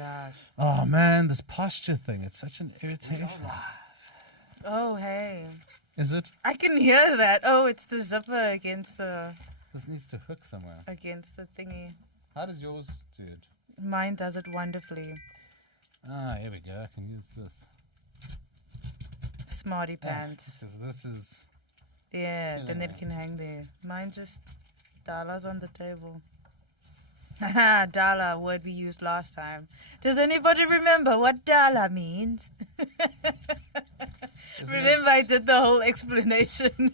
gosh. Oh man, this posture thing, it's such an irritation. Oh, hey. Is it? I can hear that. Oh, it's the zipper against the This needs to hook somewhere. thingy. How does yours do it? Mine does it wonderfully. Ah, here we go. I can use this. Smarty pants. Because this is... Yeah, then it can hang there. Mine just dollars on the table. Haha, dollar, word we used last time. Does anybody remember what dollar means? Remember, I did the whole explanation.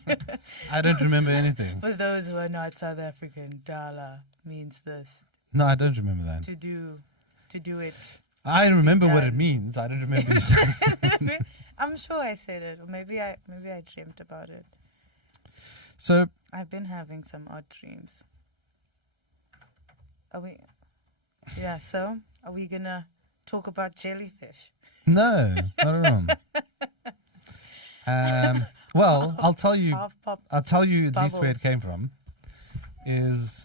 I don't remember anything. For those who are not South African, dollar means this. No, I don't remember that. To do it. I remember what it means. I don't remember you saying it. I'm sure I said it, or maybe I dreamt about it. So I've been having some odd dreams. Are we? Yeah. So, are we gonna talk about jellyfish? no, not at all. Well, I'll tell you. I'll tell you at least where it came from. Is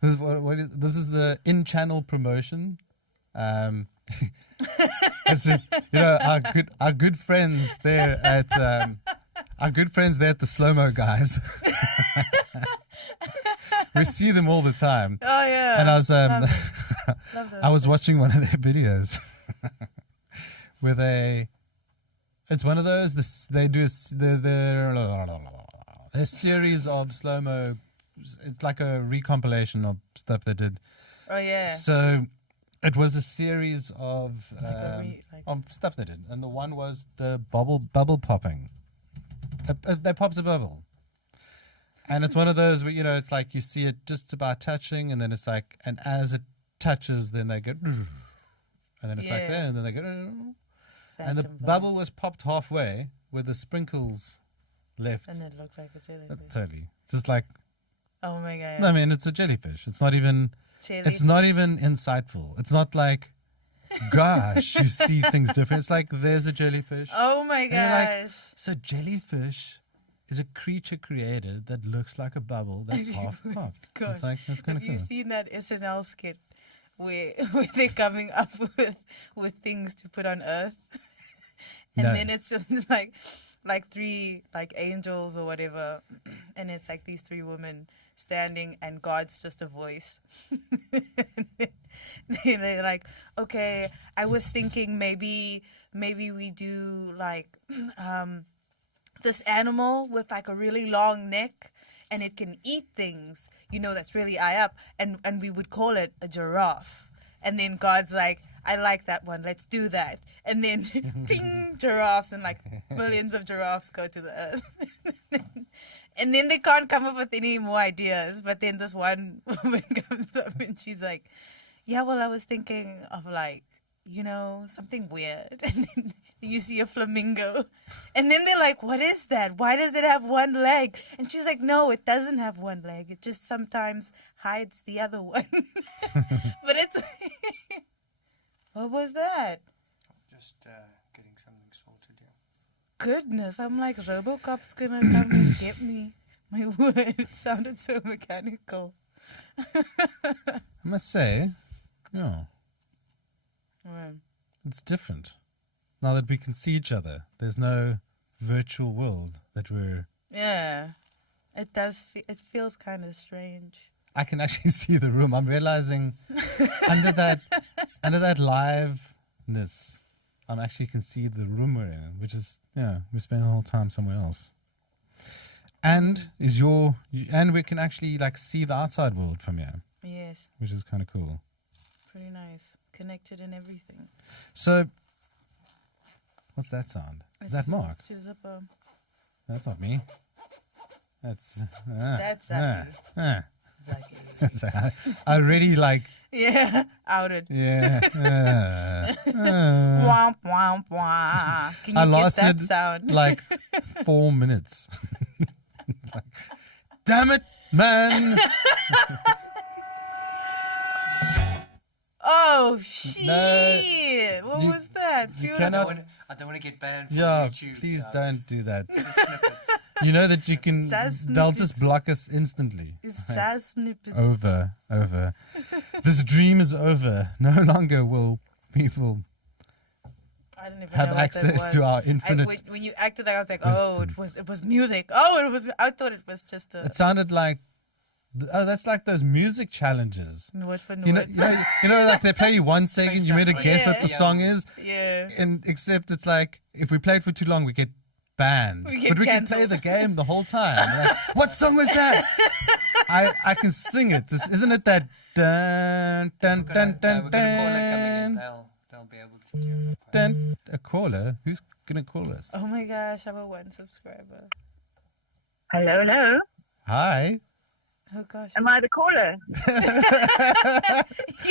this is the in-channel promotion? As if, our good friends there at the slow-mo guys. We see them all the time. Oh yeah. And I was Love I was watching one of their videos where it's one of those they do a series of slow-mo. It's like a recompilation of stuff they did. Oh yeah. So it was a series of of stuff they did, and the one was the bubble popping. They popped a bubble, and it's one of those where it's like you see it just about touching, and then it's like, and as it touches, then they go, and then it's like there, and then they go, and the bubble was popped halfway with the sprinkles left. And it looked like a jellyfish. Totally, it's just like. Oh my god. I mean, it's a jellyfish. It's not even. Jellyfish. It's not even insightful. It's not like, gosh, you see things different. It's like there's a jellyfish. Oh my gosh. Like, so jellyfish is a creature created that looks like a bubble that's half popped. Gosh. It's like, that's kind of Have you cool. seen that SNL skit where they're coming up with things to put on Earth, and No. then it's like three angels or whatever, and it's like these three women standing, and God's just a voice. They're like, okay, I was thinking maybe we do like this animal with like a really long neck, and it can eat things, that's really high up, and we would call it a giraffe. And then God's like, I like that one, let's do that. And then ping, giraffes, and like millions of giraffes go to the earth. And then they can't come up with any more ideas. But then this one woman comes up and she's like, yeah, well, I was thinking of like, something weird. And then you see a flamingo. And then they're like, what is that? Why does it have one leg? And she's like, no, it doesn't have one leg. It just sometimes hides the other one. But it's... What was that? Just getting something sorted here. Goodness, I'm like, Robocop's gonna come and get me. My word, it sounded so mechanical. I must say, Well, it's different. Now that we can see each other, there's no virtual world that we're... yeah, it does. It feels kind of strange. I can actually see the room. I'm realizing under that liveness, I actually can see the room we're in, which is, we spend the whole time somewhere else. And and we can actually like see the outside world from here. Yes. Which is kind of cool. Pretty nice. Connected and everything. So, what's that sound? Is that Mark? It's your zipper. That's not me. That's Zaki. Zaki. So I already like... Yeah, outed. Yeah. Womp, womp, womp. Can you I get lasted that sound? like 4 minutes. Like, damn it, man. Oh, shit. No, what was that? you Beautiful. cannot... I don't want to get banned from Yeah, YouTube. please so don't do that. Just snippets. You know that you can. Jazz They'll just snippets. block us instantly. It's jazz snippets. Over. This dream is over. No longer will people I don't even have know what access that to was. our infinite. When you acted like, I was like, wisdom. it was music. Oh, it was. I thought it was just a It sounded like. Oh, that's like those music challenges. word for You know, word. like they play you 1 second, you made a guess what the Yeah. song is, Yeah. and except it's like if we play it for too long, we get banned. We get But we can cancelled. play the game the whole time. Like, what song was that? I can sing it. Isn't it that dun dun We're dun gonna dun call it coming in. dun They'll be able to hear it. dun? A caller? Who's gonna call us? Oh my gosh, I'm a 1 subscriber. Hello. Hi. Oh gosh. Am I the caller?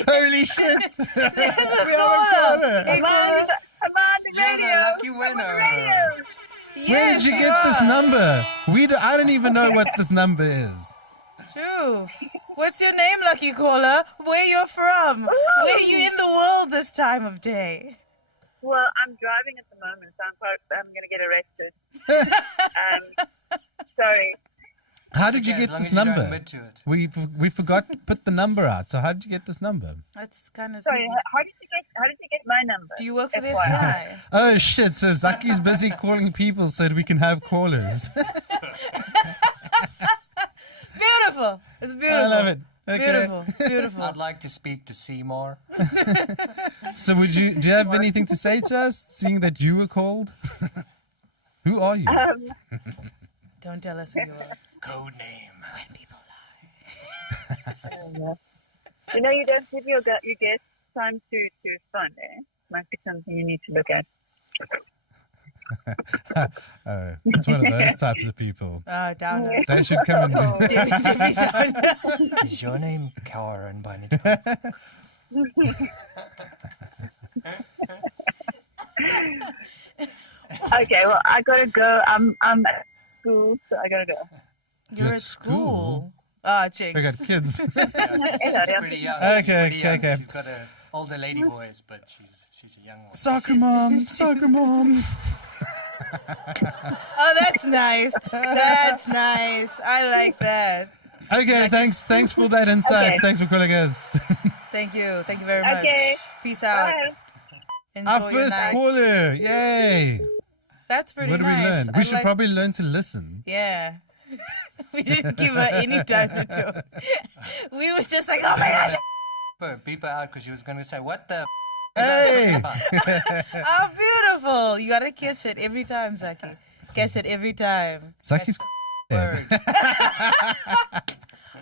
Holy shit! we have a caller. Hey, caller. Am I on the You're radio? the lucky I'm on the winner. radio. Where did you Yes, get this are. number? I don't even know what this number is. True. What's your name, lucky caller? Where you're from? Where you in the world this time of day? Well, I'm driving at the moment, so I'm going to get arrested. Sorry. How did you Okay, as get long this as you don't number? admit to it. We forgot to put the number out. So how did you get this number? That's kind of. Sorry. How did you get my number? Do you work for the FYI. FBI? Oh shit! So Zaki's busy calling people so that we can have callers. Beautiful. It's beautiful. I love it. Okay. Beautiful. Beautiful. I'd like to speak to Seymour. So do you have anything to say to us, seeing that you were called? Who are you? Don't tell us who you are. Code name. When people lie. You know, you don't give your guests time to respond, eh? Might be something you need to look at. Oh, it's one of those types of people. Downer. They should come and do. Jimmy Downer. Is your name Karen by any chance? Okay, well, I gotta go. I'm at school, so I gotta go. You're at at school? school. Ah, chick. We got kids. She's pretty young. Okay, She's pretty young. okay. She's got an older lady voice, but she's a young one. Soccer mom. Oh, that's nice. That's nice. I like that. Okay, thanks for that insight. Okay. Thanks for calling us. Thank you. Thank you very much. Okay, Peace out. bye. Enjoy Our your first night. caller. Yay. That's pretty What did nice. we learn? I We should like- probably learn to listen. Yeah. We didn't give her any time to talk. We were just like, oh my gosh. Beep her out because she was going to say, what the Hey. Oh, beautiful. You gotta catch it every time, Zaki. Catch it every time. Zaki's word?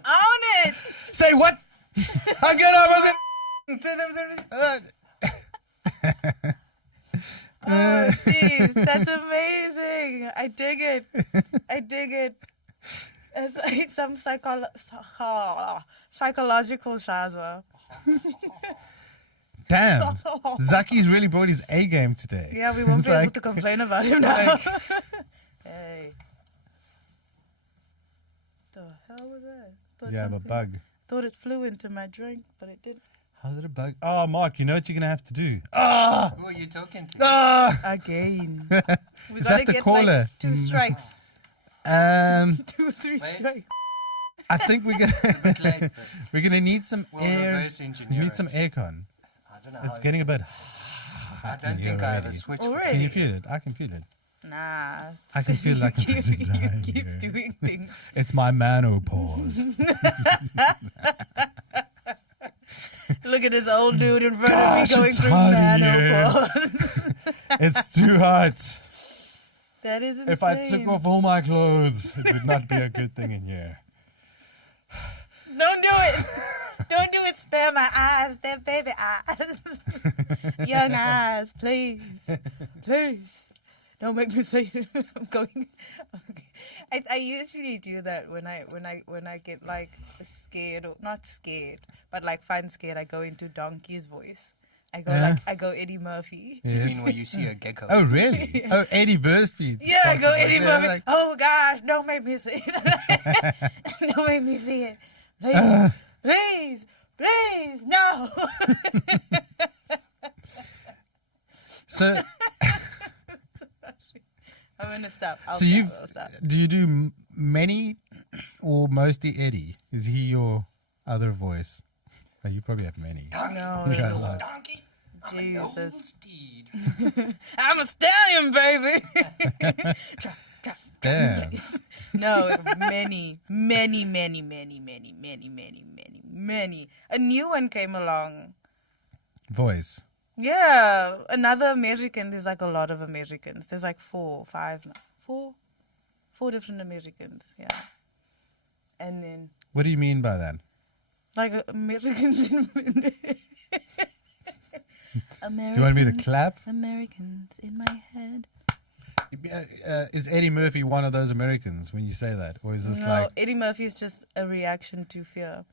Own it. Say what? I get up. Oh, jeez. That's amazing. I dig it. I dig it. It's like some psychological shaza. Damn. Zaki's really brought his A game today. Yeah, we won't It's be able like- to complain about him now. Hey. The hell was that? Thought Yeah, a something- bug. Thought it flew into my drink, but it didn't. How did a bug? Oh, Mark, you know what you're gonna have to do. Ah, Who are you talking to? ah. Again. We Is gotta that the get caller? like 2 strikes. 2, 3 Wait. strikes. I think It's a bit late, but we're gonna need some we'll air. reverse We engineer need some it. aircon. I don't know It's how- getting a bit I hot don't in here think I have a already. switch. Already? Can you feel it? I can feel it. Nah. I can feel like I'm you busy keep, dying you keep here. doing things. It's my menopause. Look at this old dude in front Gosh, of me going it's through hot in menopause. It's too hot. That is insane. If I took off all my clothes, it would not be a good thing in here. Don't do it. Don't do it. Spare my eyes. They're baby eyes. Young eyes, please. Please. Don't make me say it. I'm going. Okay. I usually do that when I get like scared or not scared, but like fun scared. I go into Donkey's voice. I go Yeah. I go Eddie Murphy. You Yes. mean where you see a gecko? Oh, really? Oh, Eddie Bursfeed. Yeah, I go Eddie Yeah, Murphy. like- Oh gosh, don't make me see it. Don't make me see it. Please, please, no. So, I'm gonna stop. I'll So do you do many or mostly Eddie? Is he your other voice? Oh, you probably have many. No, You got a lot. Donkey. I'm a Jesus. noble steed. I'm a stallion, baby. Damn. No, many. A new one came along. Voice. Yeah, another American. There's like a lot of Americans. There's like 4 different Americans. Yeah, and then What do you mean by that? like Americans in Do you want me to clap? Americans in my head. Is Eddie Murphy one of those Americans when you say that? Or is this No, like... Eddie Murphy is just a reaction to fear.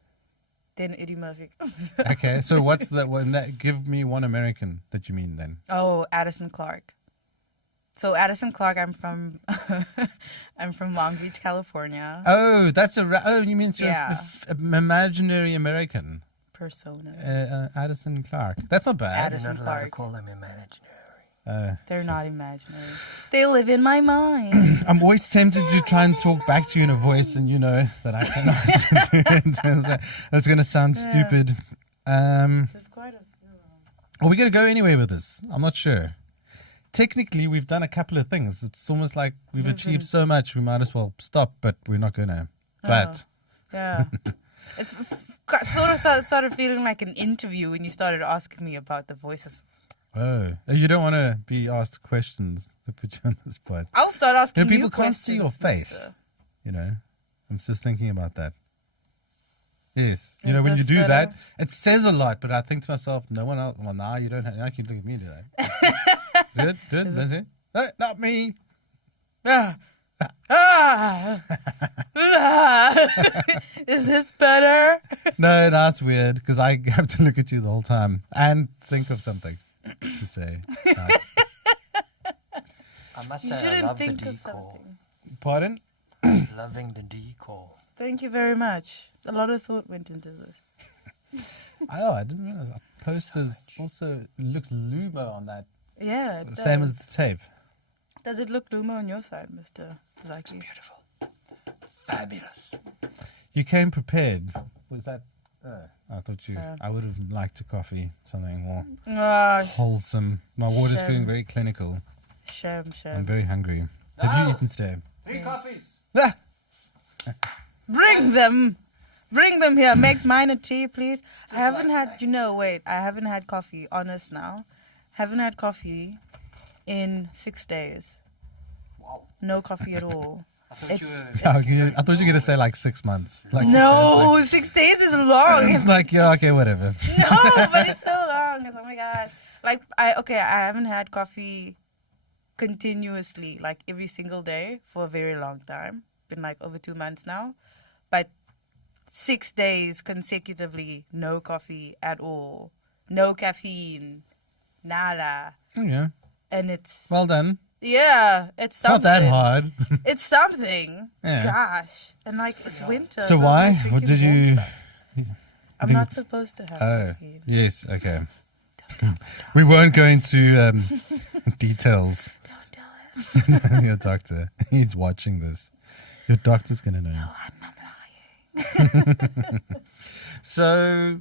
Then Eddie Murphy comes. Okay, so what's the one? Give me one American that you mean then. Oh, Addison Clark. So Addison Clark, I'm from I'm from Long Beach, California. Oh, that's you mean sort Yeah. of imaginary American. Persona. Addison Clark. That's not bad. Addison You're not allowed to Clark. call them imaginary. They're not imaginary. They live in my mind. I'm always tempted to try and talk back to you in a voice, and you know that I cannot. That's going to sound stupid. There's quite a few. Are we going to go anywhere with this? I'm not sure. Technically, we've done a couple of things. It's almost like we've achieved so much, we might as well stop, but we're not going to. But Yeah. It's started feeling like an interview when you started asking me about the voices. You don't want to be asked questions that put you on the spot. I'll start asking People you can't see your questions, face. mister. You know, I'm just thinking about that. Yes, you Is know when you this do that, better? it says a lot. But I think to myself, no one else. Well, now you don't. Now you can look at me and do that. Is it good? That's it. No, not me. Ah. Ah. Ah. Is this better? No, that's weird because I have to look at you the whole time and think of something to say. I must You say, I shouldn't love the think of decor. something. Pardon? Loving the decor. Thank you very much. A lot of thought went into this. Oh, I didn't realize. Posters also looks lumo on that. Yeah, it Same does. as the tape. Does it look Luma on your side, Mr. Zaki? Beautiful. Fabulous. You came prepared. Was that? I thought you. Uh. I would have liked a coffee, something more Ah, wholesome. My water's Shame. feeling very clinical. shame, I'm shame. very hungry. Have you No. eaten today? 3 coffees. Ah! Bring them! Bring them here. Make mine a tea, please. I haven't had, wait. I haven't had coffee, honest now. Haven't had coffee in 6 days. Wow. No coffee at all. I thought you It's- were... I thought you were going to say like 6 months. Like No, 6 days is long. It's like, yeah, okay, whatever. No, but it's so long. Oh my gosh. Like, I haven't had coffee continuously, like every single day for a very long time. Been like over 2 months now. But 6 days consecutively, no coffee at all. No caffeine. Nada. Oh, yeah. And it's, Well done. yeah, it's It's something. not that hard. It's something. Yeah. Gosh. And like, it's winter. So I'm why? like What drinking did warm you- stuff. I'm think not it's- supposed to have Oh, caffeine. yes, okay. We won't go into details. Don't tell him. Your doctor, he's watching this. Your doctor's going to know. Oh, I'm lying. So,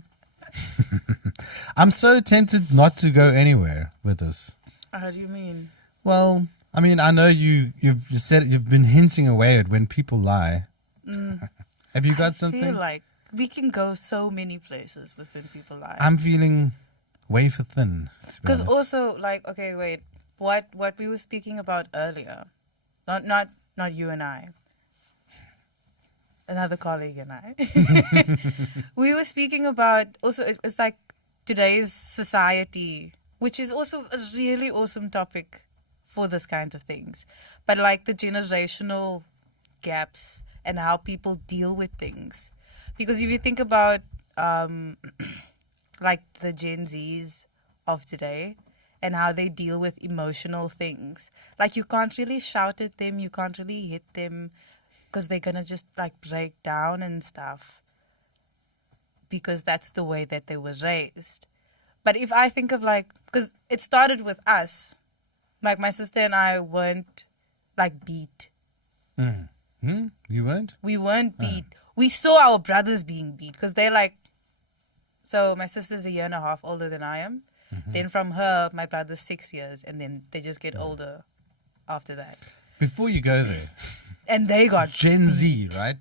I'm so tempted not to go anywhere with this. How do you mean? Well, I mean, I know you've said you've been hinting away at when people lie. Have you got I something? feel like we can go so many places with when people lie. I'm feeling wafer thin. to be Because honest. also, like, okay, wait, what we were speaking about earlier, not you and I, another colleague and I, we were speaking about also it's like today's society, which is also a really awesome topic for this kinds of things, but like the generational gaps and how people deal with things, because if you think about like the Gen Zs of today and how they deal with emotional things. Like, you can't really shout at them, you can't really hit them because they're going to just like break down and stuff because that's the way that they were raised. But if I think of like, because it started with us, like my sister and I weren't like beat. You weren't? We weren't beat. We saw our brothers being beat because they're like, so my sister's a year and a half older than I am. Then from her, my brother's 6 years, and then they just get older after that. Before you go there, And they got Gen Z, beat. right?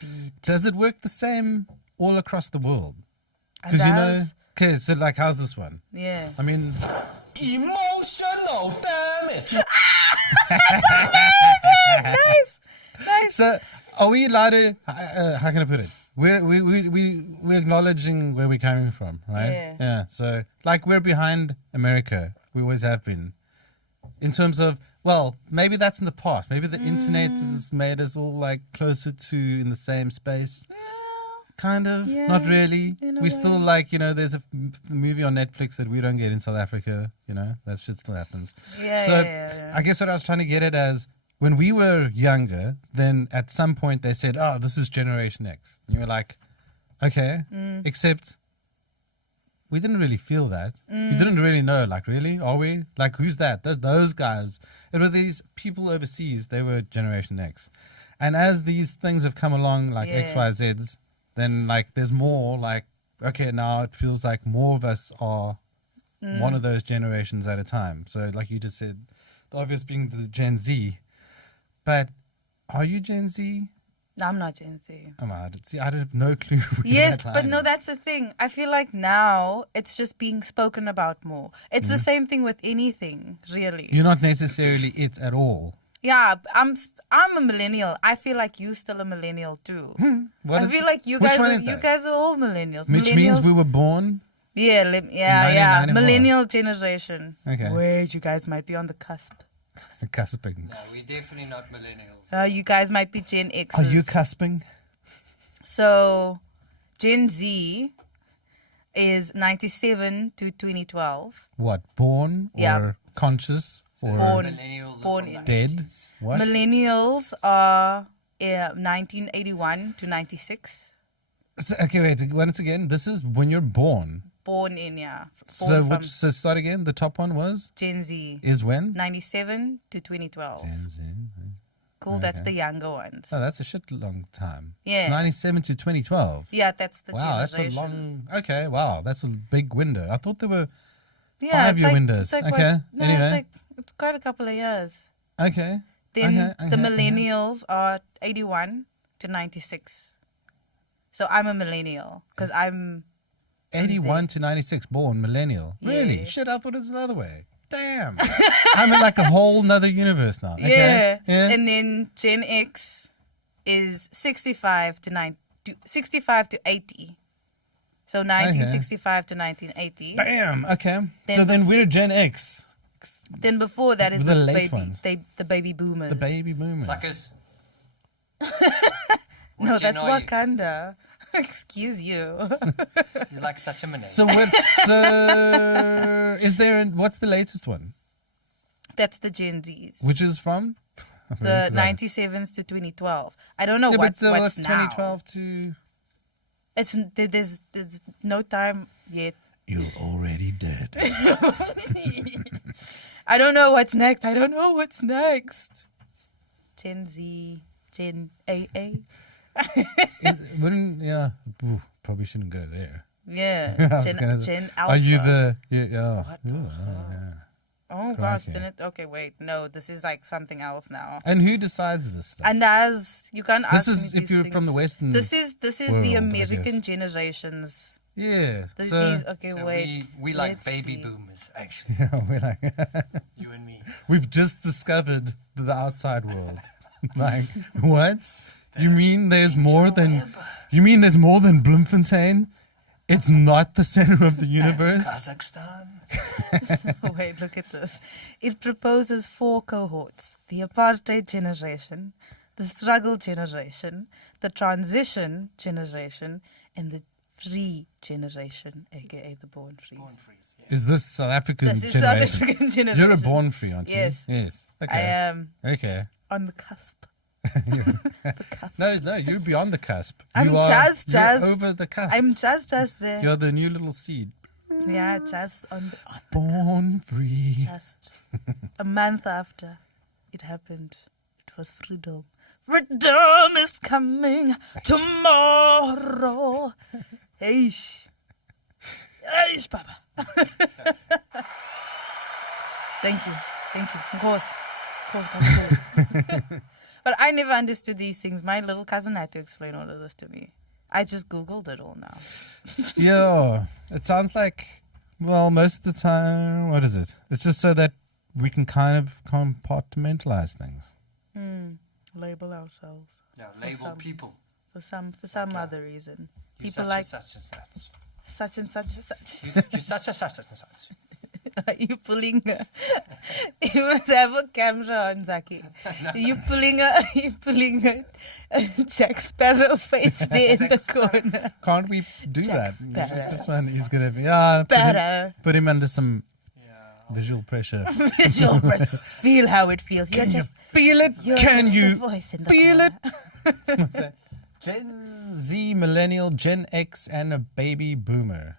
Beat. Does it work the same all across the world? And Because you know, that's- okay, so like, how's this one? Yeah. I mean, Emotional damage. Nice. Nice. so are we allowed to? How can I put it? We're acknowledging where we're coming from, right? Yeah. So like we're behind America. We always have been. In terms of, well, maybe that's in the past. Maybe the internet has made us all like closer to in the same space. Kind of, Yeah, not really. in a We still way. like, there's a movie on Netflix that we don't get in South Africa. That shit still happens. Yeah, So yeah. I guess what I was trying to get at as when we were younger, then at some point they said, "Oh, this is Generation X." And you were like, "Okay," except we didn't really feel that. You didn't really know. Like, really, are we? Like, who's that? Those guys. It were these people overseas. They were Generation X, and as these things have come along, like Yeah. X, Y, Zs, then like there's more. Like, okay, now it feels like more of us are one of those generations at a time. So, like you just said, the obvious being the Gen Z. But are you Gen Z? I'm not Gen Z. See, I have no clue. where Yes, that but line no, is. that's the thing. I feel like now it's just being spoken about more. It's the same thing with anything, really. You're not necessarily it at all. Yeah, I'm a millennial. I feel like you're still a millennial too. What I is feel it? like you Which guys one are, is you that? guys are all millennials. Which means Millennials- we were born. yeah, yeah, 1994. millennial generation. Okay. Wait, you guys might be on the cusp. Cusping. No, we're definitely not millennials. You guys might be Gen X. Are you cusping? So, Gen Z is 97 to 2012. What? Born or Yeah. conscious or Born. Millennials Born are from in- the dead? 80s. What? Millennials are 1981 to 96. Okay, wait. Once again, this is when you're born. Born in, yeah. So, Born from so start again. The top one was Gen Z. is when. 97 to 2012. Gen Z. Cool, that's Okay. the younger ones. Oh, that's a shit long time. Yeah. 97 to 2012. Yeah, that's the Wow, that's a generation. long. Okay, wow, that's a big window. I thought there were. Yeah, 5-year it's windows. It's like Okay, what, no, anyway. it's quite a couple of years. Okay. Then okay, the okay. millennials are 81 to 96. So I'm a millennial because I'm 81 to 96, born millennial. Really? Yeah. Shit, I thought it was the other way. Damn. I'm in like a whole nother universe now. Okay. yeah. Yeah. And then Gen X is 65 to 80. So 1965 to 1980. Bam. Okay. Then so then we're Gen X, Then before that is The the late baby, ones. the baby boomers. the baby boomers. Suckers. No, What gen that's are you? Wakanda. Excuse you. You're like such a millennial. So is there? What's the latest one? That's the Gen Zs. Which is from? The 97s to 2012. I don't know Yeah, what's but what's now. 2012 to? There's no time yet. You're already dead. I don't know what's next. Gen Z, Gen AA. Probably shouldn't go there. Yeah. I was gonna- Gen Alpha. Are you the? Yeah. What the yeah. Oh gosh, Crikey. then okay, wait. No, this is like something else now. And who decides this stuff? And as you can ask This is me if these you're things. from the Western. This is world, the I American guess. generations. Yeah. These, So okay, So wait. we like Let's baby see. boomers, actually. yeah, we're like You and me. we've just discovered the outside world. Like what? You mean there's more than? You mean there's more than Bloemfontein? It's not the center of the universe. Kazakhstan. Wait, look at this. It proposes 4 cohorts: the apartheid generation, the struggle generation, the transition generation, and the free generation, aka the born free. Born free. Yeah. Is this South African This is South generation? African generation. You're a born free, aren't you? Yes. Yes. I Okay. am Okay. on the cusp. No, you're beyond the cusp. I'm You are, just you're over the cusp. I'm just there. You're the new little seed. Yeah, just on Born free. just a month after it happened. was freedom. Freedom is coming tomorrow. Eish. Eish, Papa. Thank you. Of course. But I never understood these things. My little cousin had to explain all of this to me. I just Googled it all now. Yeah, it sounds like, well, most of the time, what is it? It's just so that we can kind of compartmentalize things. Label ourselves. Yeah, label people. For some other reason. You're People such like and such and such. such and such and such. You're such and such and such. Are you pulling a... You must have a camera on, Zaki. You pulling a Jack Sparrow face there in the corner. Can't we do Jack that? Sparrow. It's fun. He's going to be... put him under some visual pressure. Visual pressure. Feel how it feels. Can you feel it? You're Can just the you voice in the feel it? corner. Gen Z, millennial, Gen X, and a baby boomer.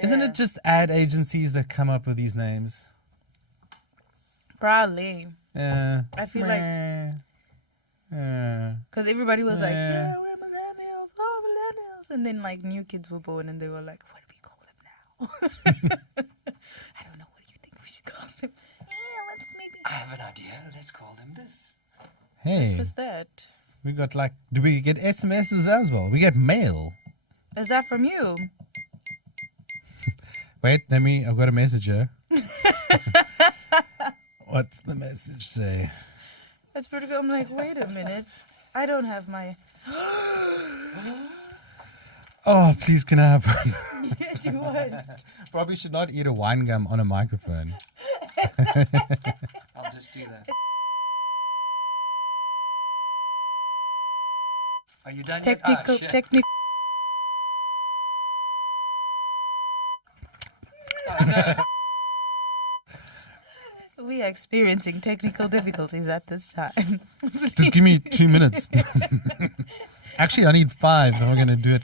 Isn't Yeah. it just ad agencies that come up with these names? Probably. Yeah. I feel like... Yeah. Because everybody was like, Yeah. yeah, we're millennials. And then, like, new kids were born and they were like, what do we call them now? I don't know. What do you think we should call them? Yeah, let's maybe... I have an idea. Let's call them this. Hey, What's that? we got like, do we get SMSs as well? We get mail. Is that from you? Wait, I've got a message here. What's the message say? That's pretty good. I'm like, wait a minute. I don't have my... Oh, please can I have one? Do what? Probably should not eat a wine gum on a microphone. I'll just do that. Are you done yet? Ah, shit. Technical. Oh, no. We are experiencing technical difficulties at this time. Just give me 2 minutes. Actually, I need 5 if I'm going to do it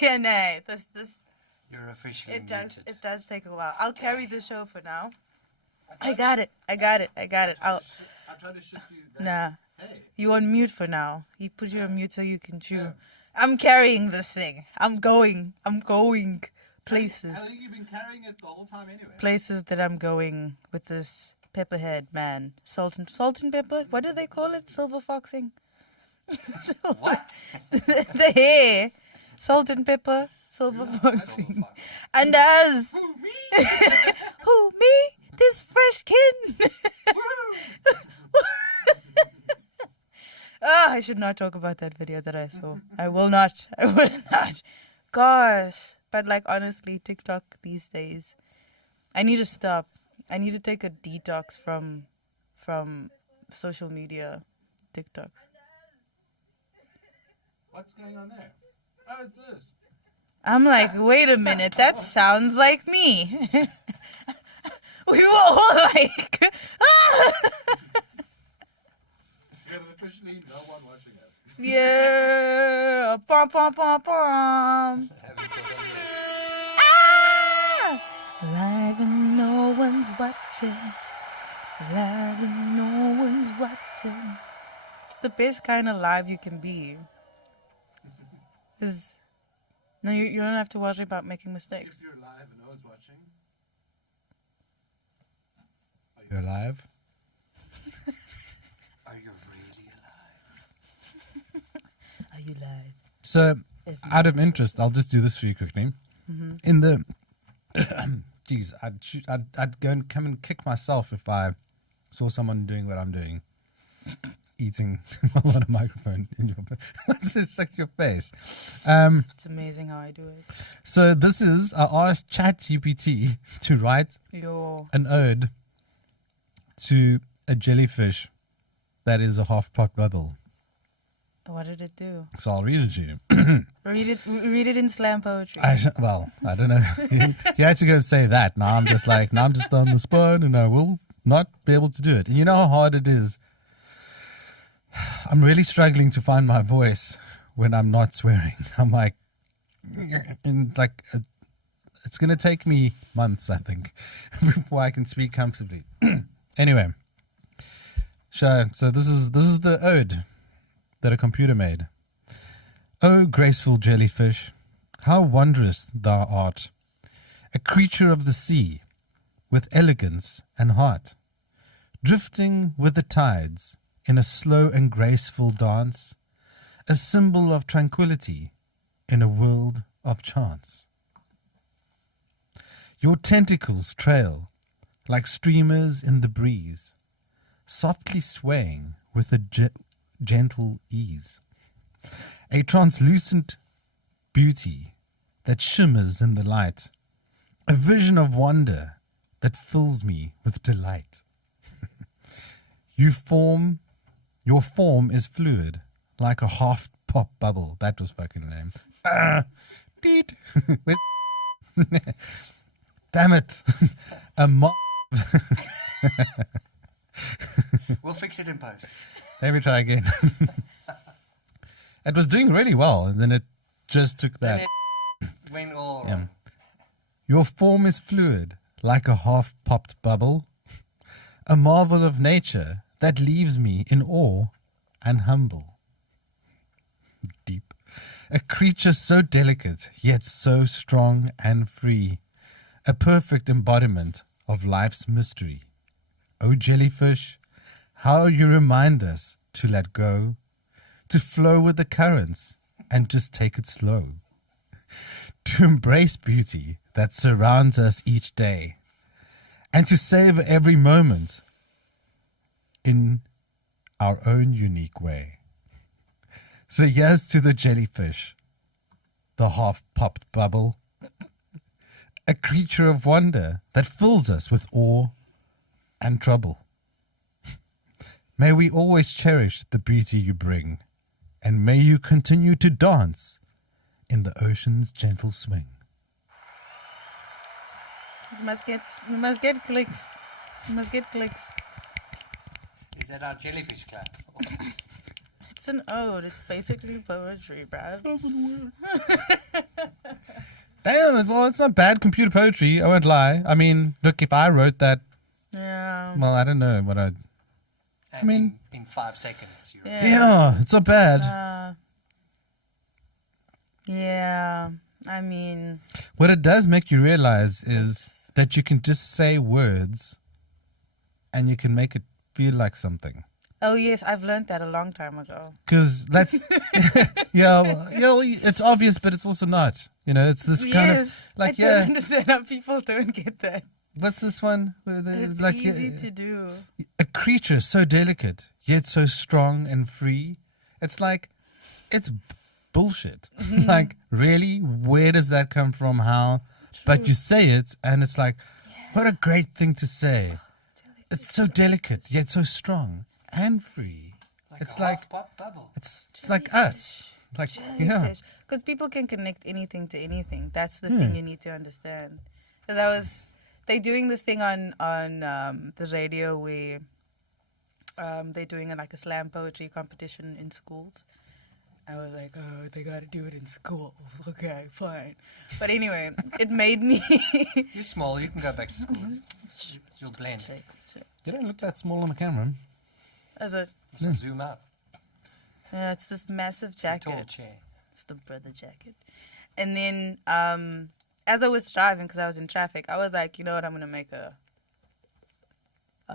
Yeah, no. This You're officially it muted. does take a while. I'll carry the show for now. I got it. I'll I tried to shift you that. nah. Hey. You on mute for now. You put you on mute so you can chew. I'm carrying this thing. I'm going places. I think you've been carrying it the whole time anyway. Places that I'm going with this pepperhead man. Salt and pepper? What do they call it? Silver foxing? What? The hair. Salt and pepper. Silver foxing. And as who, me? This fresh kin. Oh, I should not talk about that video that I saw. I will not. Gosh. But like honestly, TikTok these days, I need to stop. I need to take a detox from social media TikToks. What's going on there? Oh, it's this. I'm like, wait a minute, that sounds like me. We were all like, ah! We have officially no one watching us. Yeah, pom pom pom pom. Ah! Live and no one's watching. Live and no one's watching. It's the best kind of live you can be. No, you don't have to worry about making mistakes. If you're live and no one's watching. Are you alive? Are you really alive? Are you live? So, out of interest, I'll just do this for you quickly. In the, geez, I'd go and come and kick myself if I saw someone doing what I'm doing, eating while on a microphone in your, it's like your face. It's amazing how I do it. So this is, I asked ChatGPT to write Yo. an ode to a jellyfish that is a half-pot bubble. What did it do? So I'll read it to you. Read it in slam poetry. I don't know. You had to go say that. Now I'm just on the spot and I will not be able to do it. And you know how hard it is. I'm really struggling to find my voice when I'm not swearing. I'm like, it's going to take me months, I think, before I can speak comfortably. Anyway, Sure. So this is the ode that a computer made. O graceful jellyfish, how wondrous thou art, a creature of the sea, with elegance and heart, drifting with the tides in a slow and graceful dance, a symbol of tranquility in a world of chance. Your tentacles trail like streamers in the breeze, softly swaying with a gentle ease. A translucent beauty that shimmers in the light, a vision of wonder that fills me with delight. Your form is fluid, like a half-pop bubble. That was fucking lame. Deet. Damn it. We'll fix it in post. Let me try again. It was doing really well, and then it just took that. Went all Yeah. Your form is fluid, like a half-popped bubble, a marvel of nature that leaves me in awe and humble. Deep. A creature so delicate, yet so strong and free, a perfect embodiment of life's mystery. O jellyfish, how you remind us to let go, to flow with the currents and just take it slow, to embrace beauty that surrounds us each day, and to savor every moment in our own unique way. So yes to the jellyfish, the half-popped bubble, a creature of wonder that fills us with awe and trouble. May we always cherish the beauty you bring, and may you continue to dance in the ocean's gentle swing. We must get clicks. We must get clicks. Is that our jellyfish clap? It's an ode. It's basically poetry, bruv. Doesn't work. Damn, well, it's not bad computer poetry, I won't lie. I mean, look, if I wrote that, Yeah. well, I don't know what I'd... And mean- in 5 seconds, you're Yeah. Yeah, it's not bad. Yeah. I mean, What it does make you realize is that you can just say words and you can make it feel like something. oh yes, I've learned that a long time ago. Because that's, it's obvious, but it's also not. You know, it's this kind Yes. of, like, I don't understand how people don't get that. what's this one? Where It's like, easy to do. a creature so delicate, yet so strong and free. It's like, it's bullshit. Like, really? Where does that come from? How? But you say it, and it's like, what a great thing to say. It's so delicate, yet so strong and free. It's a like, half-pop bubble. it's like us. Like, yeah. Because people can connect anything to anything. That's the thing you need to understand. Because they're doing this thing on the radio where they're doing like a slam poetry competition in schools. I was like, oh, they got to do it in school. Okay, fine. But anyway, it made me... You're small, you can go back to school. You'll blend. You don't look that small on the camera. As a, So zoom out. yeah, it's this massive jacket. Tall chair. It's the brother jacket. And then as I was driving, because I was in traffic, I was like, you know what, I'm going to make a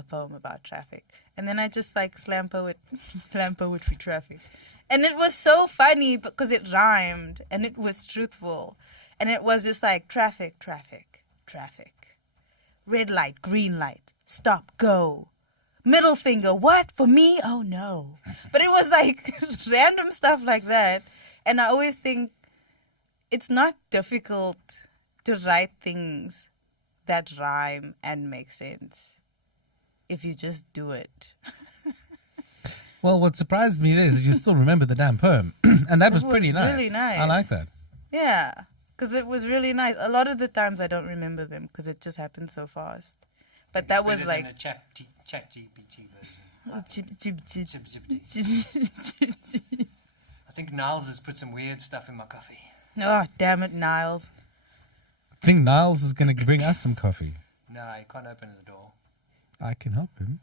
poem about traffic. And then I just like slam poetry traffic. And it was so funny because it rhymed and it was truthful. And it was just like traffic, traffic, traffic. Red light, green light, stop, go. Middle finger, what? For me? Oh no. But it was like random stuff like that. And I always think it's not difficult to write things that rhyme and make sense if you just do it. Well, what surprised me is you still remember the damn poem. And that was was pretty nice. really nice. I like that. Yeah, because it was really nice. A lot of the times I don't remember them because it just happened so fast. But that was Better like... than a chat GPT version. Chip, chip, chip, Chip, chip, chip. chip, chip, chip. I think Niles has put some weird stuff in my coffee. Oh, damn it, Niles. I think Niles is going to bring us some coffee. No, you can't open the door. I can help him.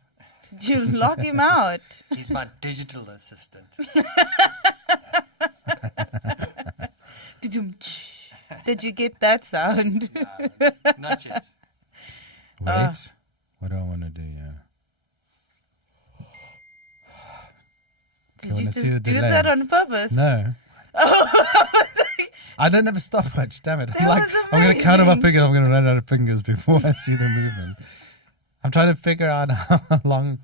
You lock him out. He's my digital assistant. Did you get that sound? Not yet. Wait. What do I want to do? Yeah. Did I you wanna see the just do delay. that on purpose? No. I don't have a stopwatch. Damn it! I'm That like, was I'm gonna count on my amazing. fingers. I'm gonna run out of fingers before I see the movement. I'm trying to figure out how long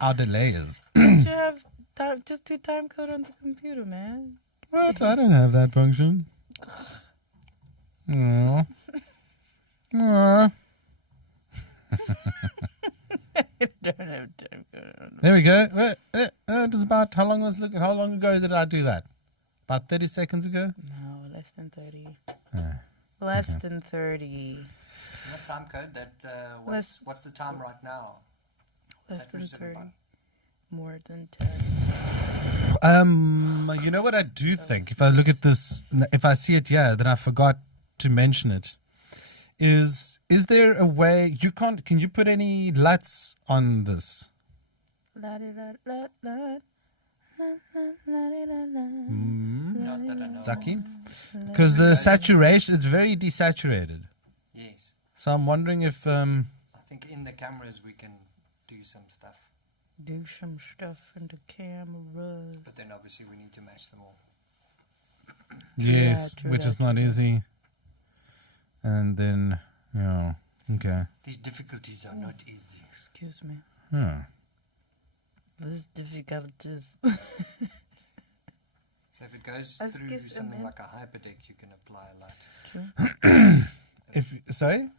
our delay is. You have time, just do time code on the computer, man. What? I don't have that function. Aw. Aw. Don't have time code on. There we go. It was about how long ago did I do that? About 30 seconds ago. No, less than 30. Ah, Less than 30. What time code? That what's the time right now? Is Less that than registered 30. by? More than 10. You know what I do think? If I look at this, if I see it here, then I forgot to mention it. Is there a way you can't? Can you put any LUTs on this? La di la la la. La la la di la la. Not that I know. Zaki? Because the saturation, it's very desaturated. Yes. So I'm wondering if I think in the cameras we can do some stuff. Do some stuff in the cameras. But then obviously we need to match them all. yes, true which that, is not true that. easy. And then okay. These difficulties are not easy. Excuse me. Huh. This difficulties. So if it goes As through kiss something him. like a hyperdeck, you can apply a light. Sorry?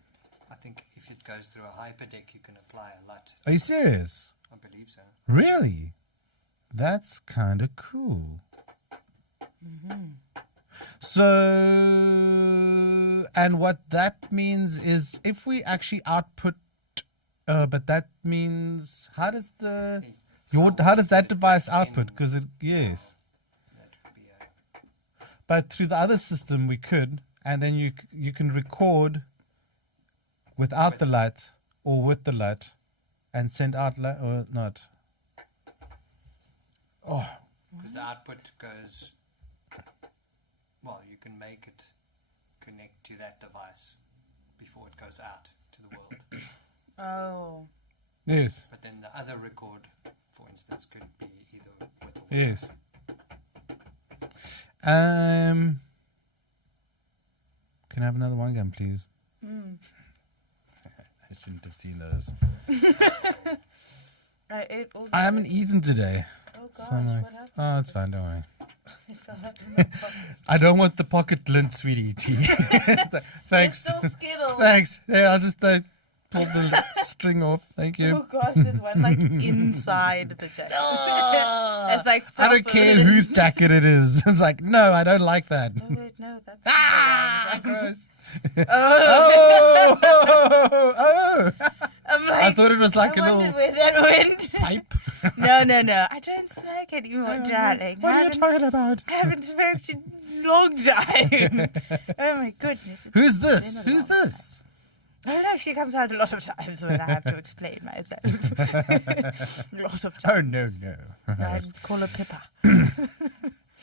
I think if it goes through a hyperdeck, you can apply a light. Are you serious? I believe so. Really? That's kind of cool. So, and what that means is if we actually output, but that means how does how does that device output? Because yes, That would be a but through the other system we could, and then you can record without the light or with the light, and send out light or not. Oh, because the output goes. Well, you can make it connect to that device before it goes out to the world. Oh. yes, But then the other record, for instance, could be either with or without. yes. Can I have another one gun, please? I shouldn't have seen those. I ate all the I haven't eaten today. Oh gosh, So I'm like, what happened? oh, it's fine, don't worry. It fell out of my pocket. I don't want the pocket lint, sweetie tea. Thanks. It's still Skittles. Thanks. There, I'll just pull the string off. Thank you. Oh gosh, there's one like inside the jacket. It's like I don't proper- care whose jacket it is. It's like, no, I don't like that. Oh wait, no, that's Ah, gross. Oh, Oh. I'm like, I thought it was like a I little wondered where that went. pipe. No. I don't smoke anymore, darling. What are you talking about? I haven't smoked in a long time. Oh my goodness. it's Who's been this? a Who's long this? I don't know, she comes out a lot of times when I have to explain myself. A lot of times. Oh, no. I call her Pippa.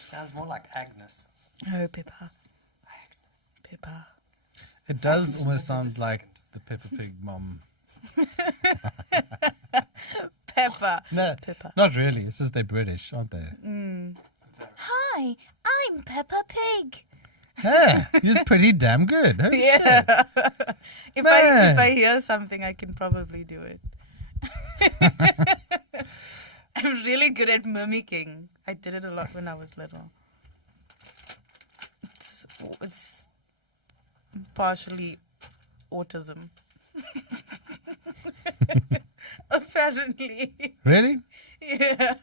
Sounds more like Agnes. Oh, Pippa. Agnes. Pippa. It does Agnes almost Pepper the sound like second. the Peppa Pig mom. Peppa. No, Pippa. not really. It's just they're British, aren't they? Hi, I'm Peppa Pig. Yeah, he's pretty damn good. Holy shit. Yeah. if Man. I hear something, I can probably do it. I'm really good at mimicking. I did it a lot when I was little. It's partially autism. Apparently. Really? Yeah.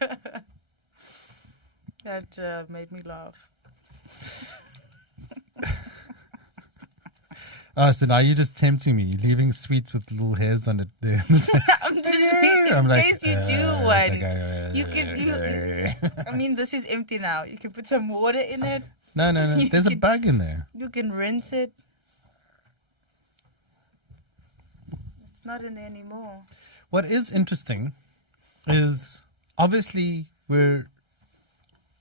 That made me laugh. Oh, so now you're just tempting me. You're leaving sweets with little hairs on it there. I'm just I'm in like, case you do it's one. like, You I mean, this is empty now. You can put some water in it. No. There's a bug in there. You can rinse it. It's not in there anymore. What is interesting is obviously we're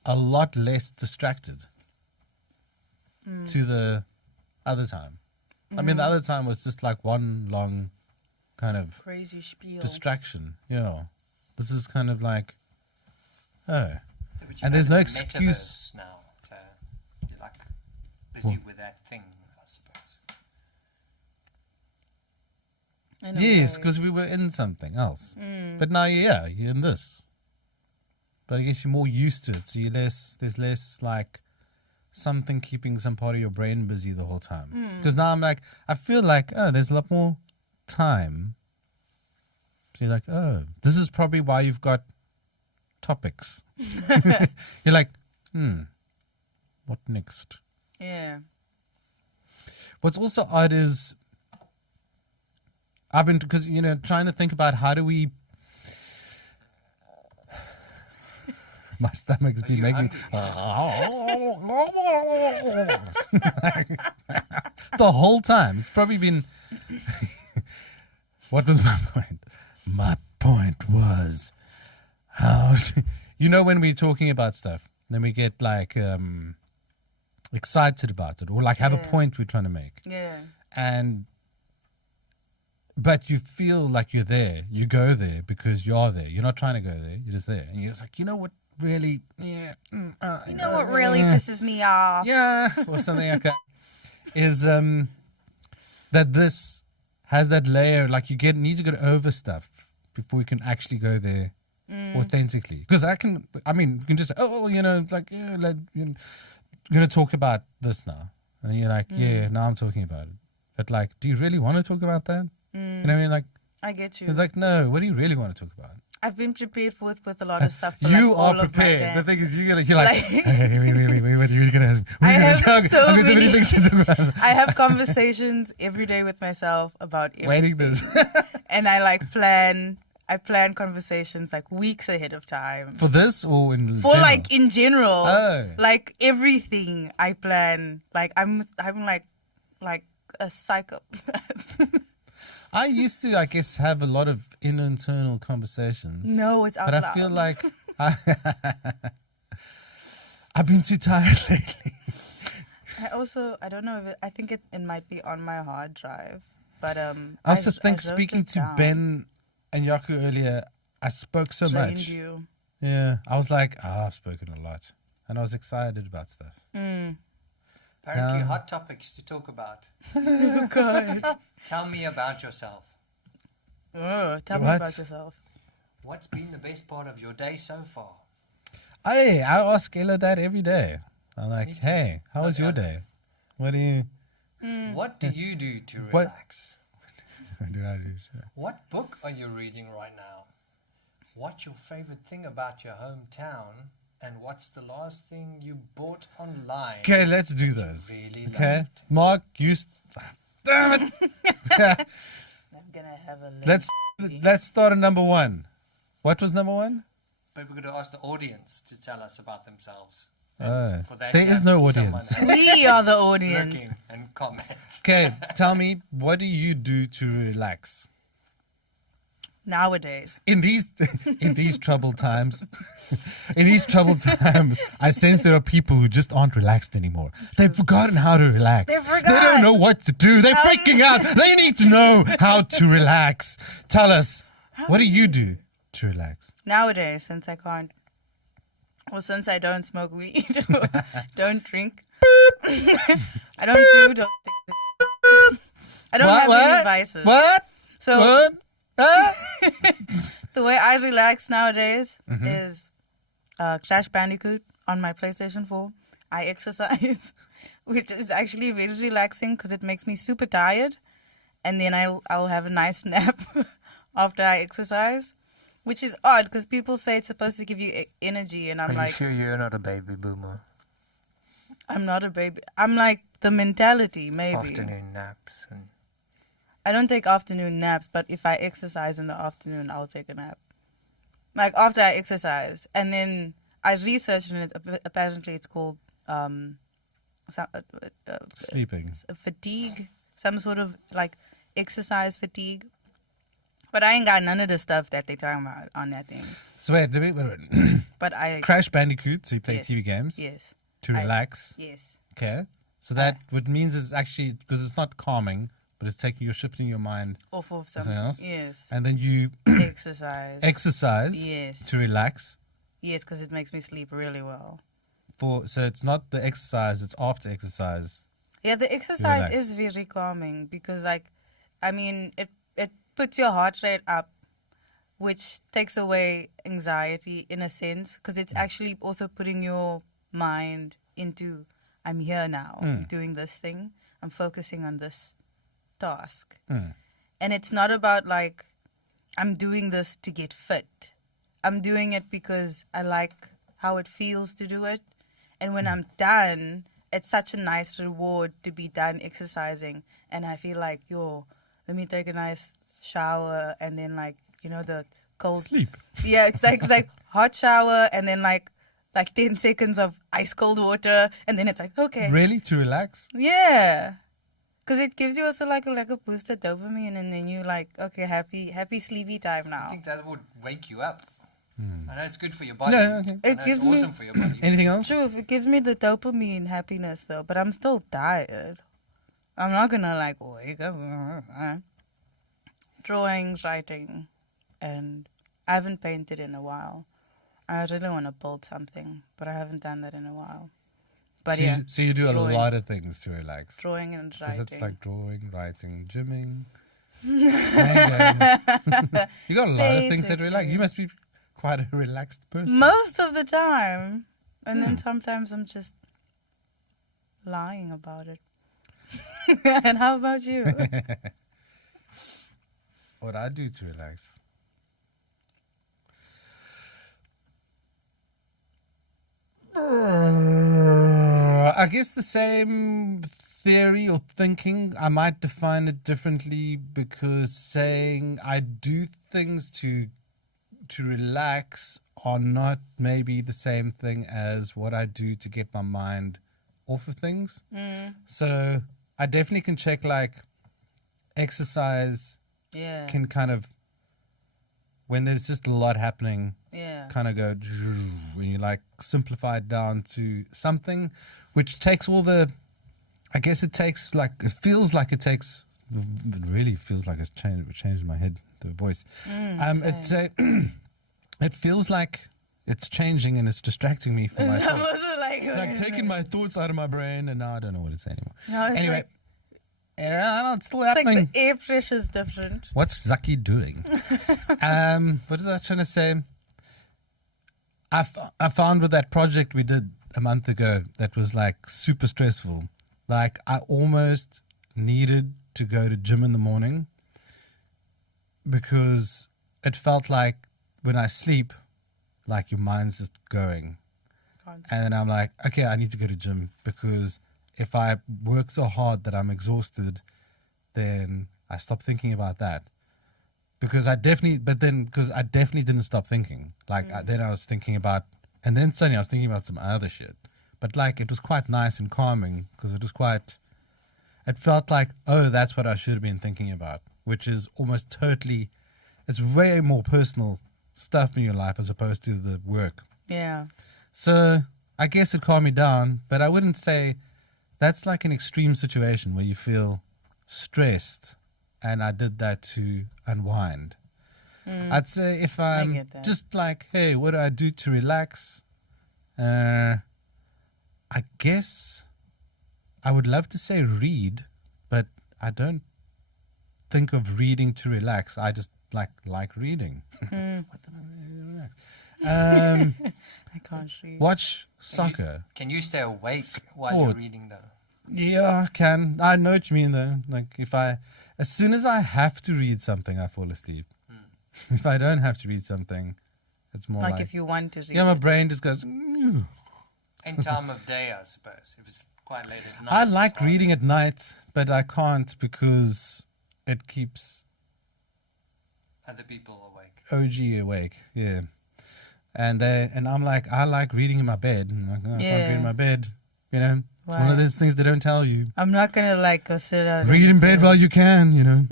a lot less distracted to the other time. I mean, the other time was just like one long kind of Crazy spiel. distraction. Yeah. This is kind of like, oh. Yeah, but you And there's have no the excuse. metaverse now, so you're like busy with that thing, I suppose. In a Yes, way. because we were in something else. But now, yeah, you're in this. But I guess you're more used to it, so there's less like something keeping some part of your brain busy the whole time. Because now I'm like, I feel like, oh, there's a lot more time. So you're like, oh, this is probably why you've got topics. You're like, what next? Yeah. What's also odd is I've been, because, trying to think about how do we. My stomach's been you making. The whole time. It's probably been. What was my point? My point was how. When we're talking about stuff, then we get like excited about it or like have a point we're trying to make. Yeah. But you feel like you're there. You go there because you're there. You're not trying to go there. You're just there. And you're just like, what really, You know what really pisses me off? yeah, or something like that, is that this has that layer, like you need to get over stuff before you can actually go there authentically. Because you can just say, you're going to talk about this now. And you're like, yeah, now I'm talking about it. But like, do you really want to talk about that? You know what I mean? Like, I get you. it's like, no, what do you really want to talk about? I've been prepared with a lot of stuff. For You like all are of my prepared. day. The thing is, you're like, Like- wait, what are you going to ask me? I have so I've got so many many- things to talk about. I have conversations every day with myself about everything. Waiting this. And I plan conversations like weeks ahead of time. For this or in For general? like in general. Oh. Like everything I plan. Like I'm like a psychopath. I used to, I guess, have a lot of internal conversations. No, it's out But I loud. feel like I've been too tired lately. I don't know I think it might be on my hard drive. But I also think wrote speaking it to down. Ben and Yaku earlier, I spoke so Drained much. you. Yeah, I was like, I've spoken a lot. And I was excited about stuff. Apparently, hot topics to talk about. Oh God. Tell me about yourself. Oh, tell me What? about yourself. What's been the best part of your day so far? I ask Ella that every day. I'm Me like, too. hey, how was your Okay. day? What do you What do you do to What- relax? what do? I do? What book are you reading right now? What's your favorite thing about your hometown? And what's the last thing you bought online? Okay, let's do you those. really Okay, loved? Mark, damn it. I'm gonna have a Let's start at number one. What was number one? But we're going to ask the audience to tell us about themselves. Oh, For that, there you is have no someone audience. We are the audience. looking and comment. Okay, tell me, what do you do to relax Nowadays. in these troubled times? In these troubled times, I sense there are people who just aren't relaxed anymore. They've forgotten how to relax. They They forgot. don't know what to do. They're freaking out. They need to know how to relax. Tell us, what do you do to relax? Nowadays, since I can't, or since I don't smoke weed, or don't drink, I don't have any vices. What? So What? Ah? the way I relax nowadays Mm-hmm. is Crash Bandicoot on my PlayStation 4. I exercise, which is actually very relaxing because it makes me super tired, and then I'll have a nice nap after I exercise, which is odd because people say it's supposed to give you energy, and I'm like, sure you're not a baby boomer? I'm not a baby. I'm like the mentality, maybe. Afternoon naps and I don't take afternoon naps, but if I exercise in the afternoon, I'll take a nap. Like after I exercise. And then I researched and apparently it's called Sleeping. fatigue, some sort of like exercise fatigue. But I ain't got none of the stuff that they talking about on that thing. So wait. But I Crash Bandicoot, so you play Yes. TV games yes, to relax. yes, Okay. So that would means it's actually, because it's not calming, but it's you're shifting your mind, off of something something else. Yes, and then you exercise. exercise Yes, to relax. yes, because it makes me sleep really well. So it's not the exercise, it's after exercise. Yeah, the exercise relax. is very calming because, like, I mean, it puts your heart rate up, which takes away anxiety in a sense, because it's actually also putting your mind into, I'm here now, doing this thing. I'm focusing on this task. And it's not about, like, I'm doing this to get fit. I'm doing it because I like how it feels to do it. And when I'm done, it's such a nice reward to be done exercising. And I feel like, let me take a nice shower and then, like, the cold Sleep. Yeah, it's like hot shower and then like 10 seconds of ice cold water and then it's like, okay. Really? To relax? Yeah. Because it gives you also like a boost of dopamine and then you like, okay, happy sleepy time I now. think that would wake you up. I know it's good for your body. Yeah, okay. I It know gives it's me- awesome for your body. Anything else? True, it gives me the dopamine happiness though, but I'm still tired. I'm not gonna like wake up. Drawing, writing, and I haven't painted in a while. I really want to build something, but I haven't done that in a while. But yeah, So you do a drawing. lot of things to relax. drawing and Because writing. it's like drawing, writing, gymming. playing you got a lot of things that relax. You must be quite a relaxed person. Most of the time. And then sometimes I'm just lying about it. And how about you? What I do to relax? I guess the same theory or thinking. I might define it differently because saying I do things to relax are not maybe the same thing as what I do to get my mind off of things. So I definitely can check like exercise Yeah. can kind of, when there's just a lot happening, Yeah. kind of go when you like simplify it down to something which takes all the, I guess it takes like, it feels like it takes, it really feels like it's changed my head, the voice. It feels like it's changing and it's distracting me from my I'm thoughts. also like, It's like taking my thoughts out of my brain and now I don't know what to say anymore. No, it's Anyway, like, it's still it's like happening. the air pressure's different. What's Zaki doing? What was I trying to say? I found with that project we did a month ago that was like super stressful. Like I almost needed to go to gym in the morning because it felt like when I sleep, like your mind's just going. And then I'm like, okay, I need to go to gym because if I work so hard that I'm exhausted, then I stop thinking about that. Because I definitely didn't stop thinking. Like then I was thinking about, and then suddenly I was thinking about some other shit. But like it was quite nice and calming because it felt like, oh, that's what I should have been thinking about, which is almost totally, it's way more personal stuff in your life as opposed to the work. Yeah. So I guess it calmed me down, but I wouldn't say that's like an extreme situation where you feel stressed, and I did that to unwind. I'd say if I'm get that. just like, hey, what do I do to relax? I guess I would love to say read, but I don't think of reading to relax. I just like reading. What the relax? I can't read. Watch soccer. Can you stay awake while Sport. you're reading though? Yeah, I can. I know what you mean though. Like as soon as I have to read something, I fall asleep. If I don't have to read something, it's more Like if you want to read. yeah, my it. brain just goes. "Mm." Any time of day, I suppose. If it's quite late at night. I it's like harder. reading at night, but I can't because it keeps Other people awake. OG awake. Yeah, and I'm like, I like reading in my bed. I'm like, oh, I can't read in Yeah. my bed. You know, it's one Wow. of those things they don't tell you. I'm not gonna like go sit out. Read in bed while you can, you know.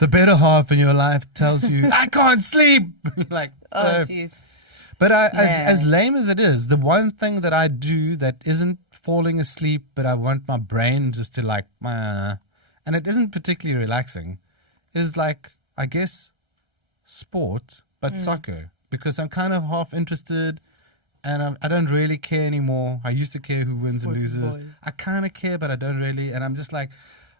the better half in your life tells you, I can't sleep. Like, Oh, jeez. but Yeah. as lame as it is, the one thing that I do that isn't falling asleep, but I want my brain just to like, and it isn't particularly relaxing, is like, I guess, sport, but soccer, because I'm kind of half interested. And I don't really care anymore. I used to care who wins and loses. Football. I kind of care, but I don't really. And I'm just like,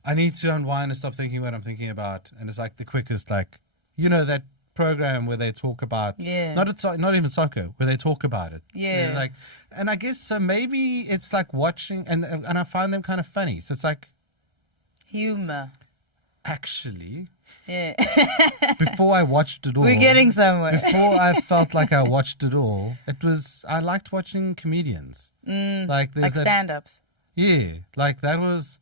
I need to unwind and stop thinking what I'm thinking about. And it's like the quickest, like, that program where they talk about, Yeah. not even soccer, where they talk about it. Yeah. Like, and I guess so maybe it's like watching, and I find them kind of funny. So it's like, Humor. actually, Yeah. before I watched it all. We're getting somewhere. Before I felt like I watched it all, I liked watching comedians. Like there's Like that, stand-ups. yeah, like that was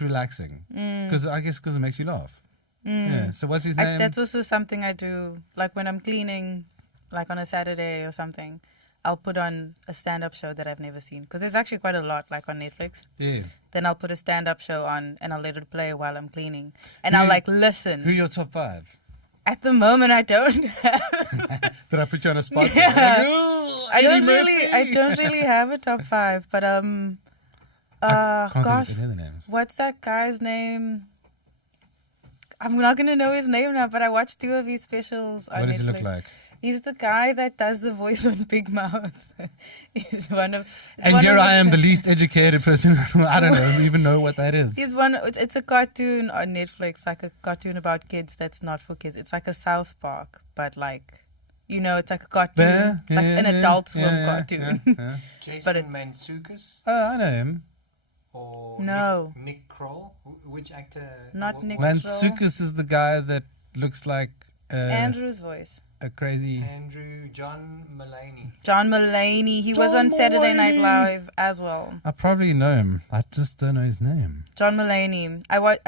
relaxing. Because it makes you laugh. Yeah. So what's his name? That's also something I do. Like when I'm cleaning, like on a Saturday or something, I'll put on a stand-up show that I've never seen. Because there's actually quite a lot, like on Netflix. Yeah. Then I'll put a stand-up show on and I'll let it play while I'm cleaning. And I'll like listen. Who are your top 5? At the moment, I don't have. Did I put you on a spot? Yeah. Like, "Ooh, I Eddie don't Murphy." really have a top 5. But Can't think gosh, of any of the names. what's that guy's name? I'm not gonna know his name now, but I watched 2 of his specials on What does he look Netflix. like? He's the guy that does the voice on Big Mouth. He's one of. it's And one here of I am, the the least educated person. I don't even know what that is. He's one. It's a cartoon on Netflix, like a cartoon about kids that's not for kids. It's like a South Park, but like, it's like a cartoon, Yeah, like an Adult Swim yeah, cartoon. yeah. Jason it- Mantzoukas Oh, I know him. or No. Nick Kroll? Which actor? Not Nick Mantzoukas is the guy that looks like Andrew's voice. a crazy. John Mulaney. John Mulaney. He was John on Saturday Night Mulaney. Live as well. I probably know him. I just don't know his name. John Mulaney.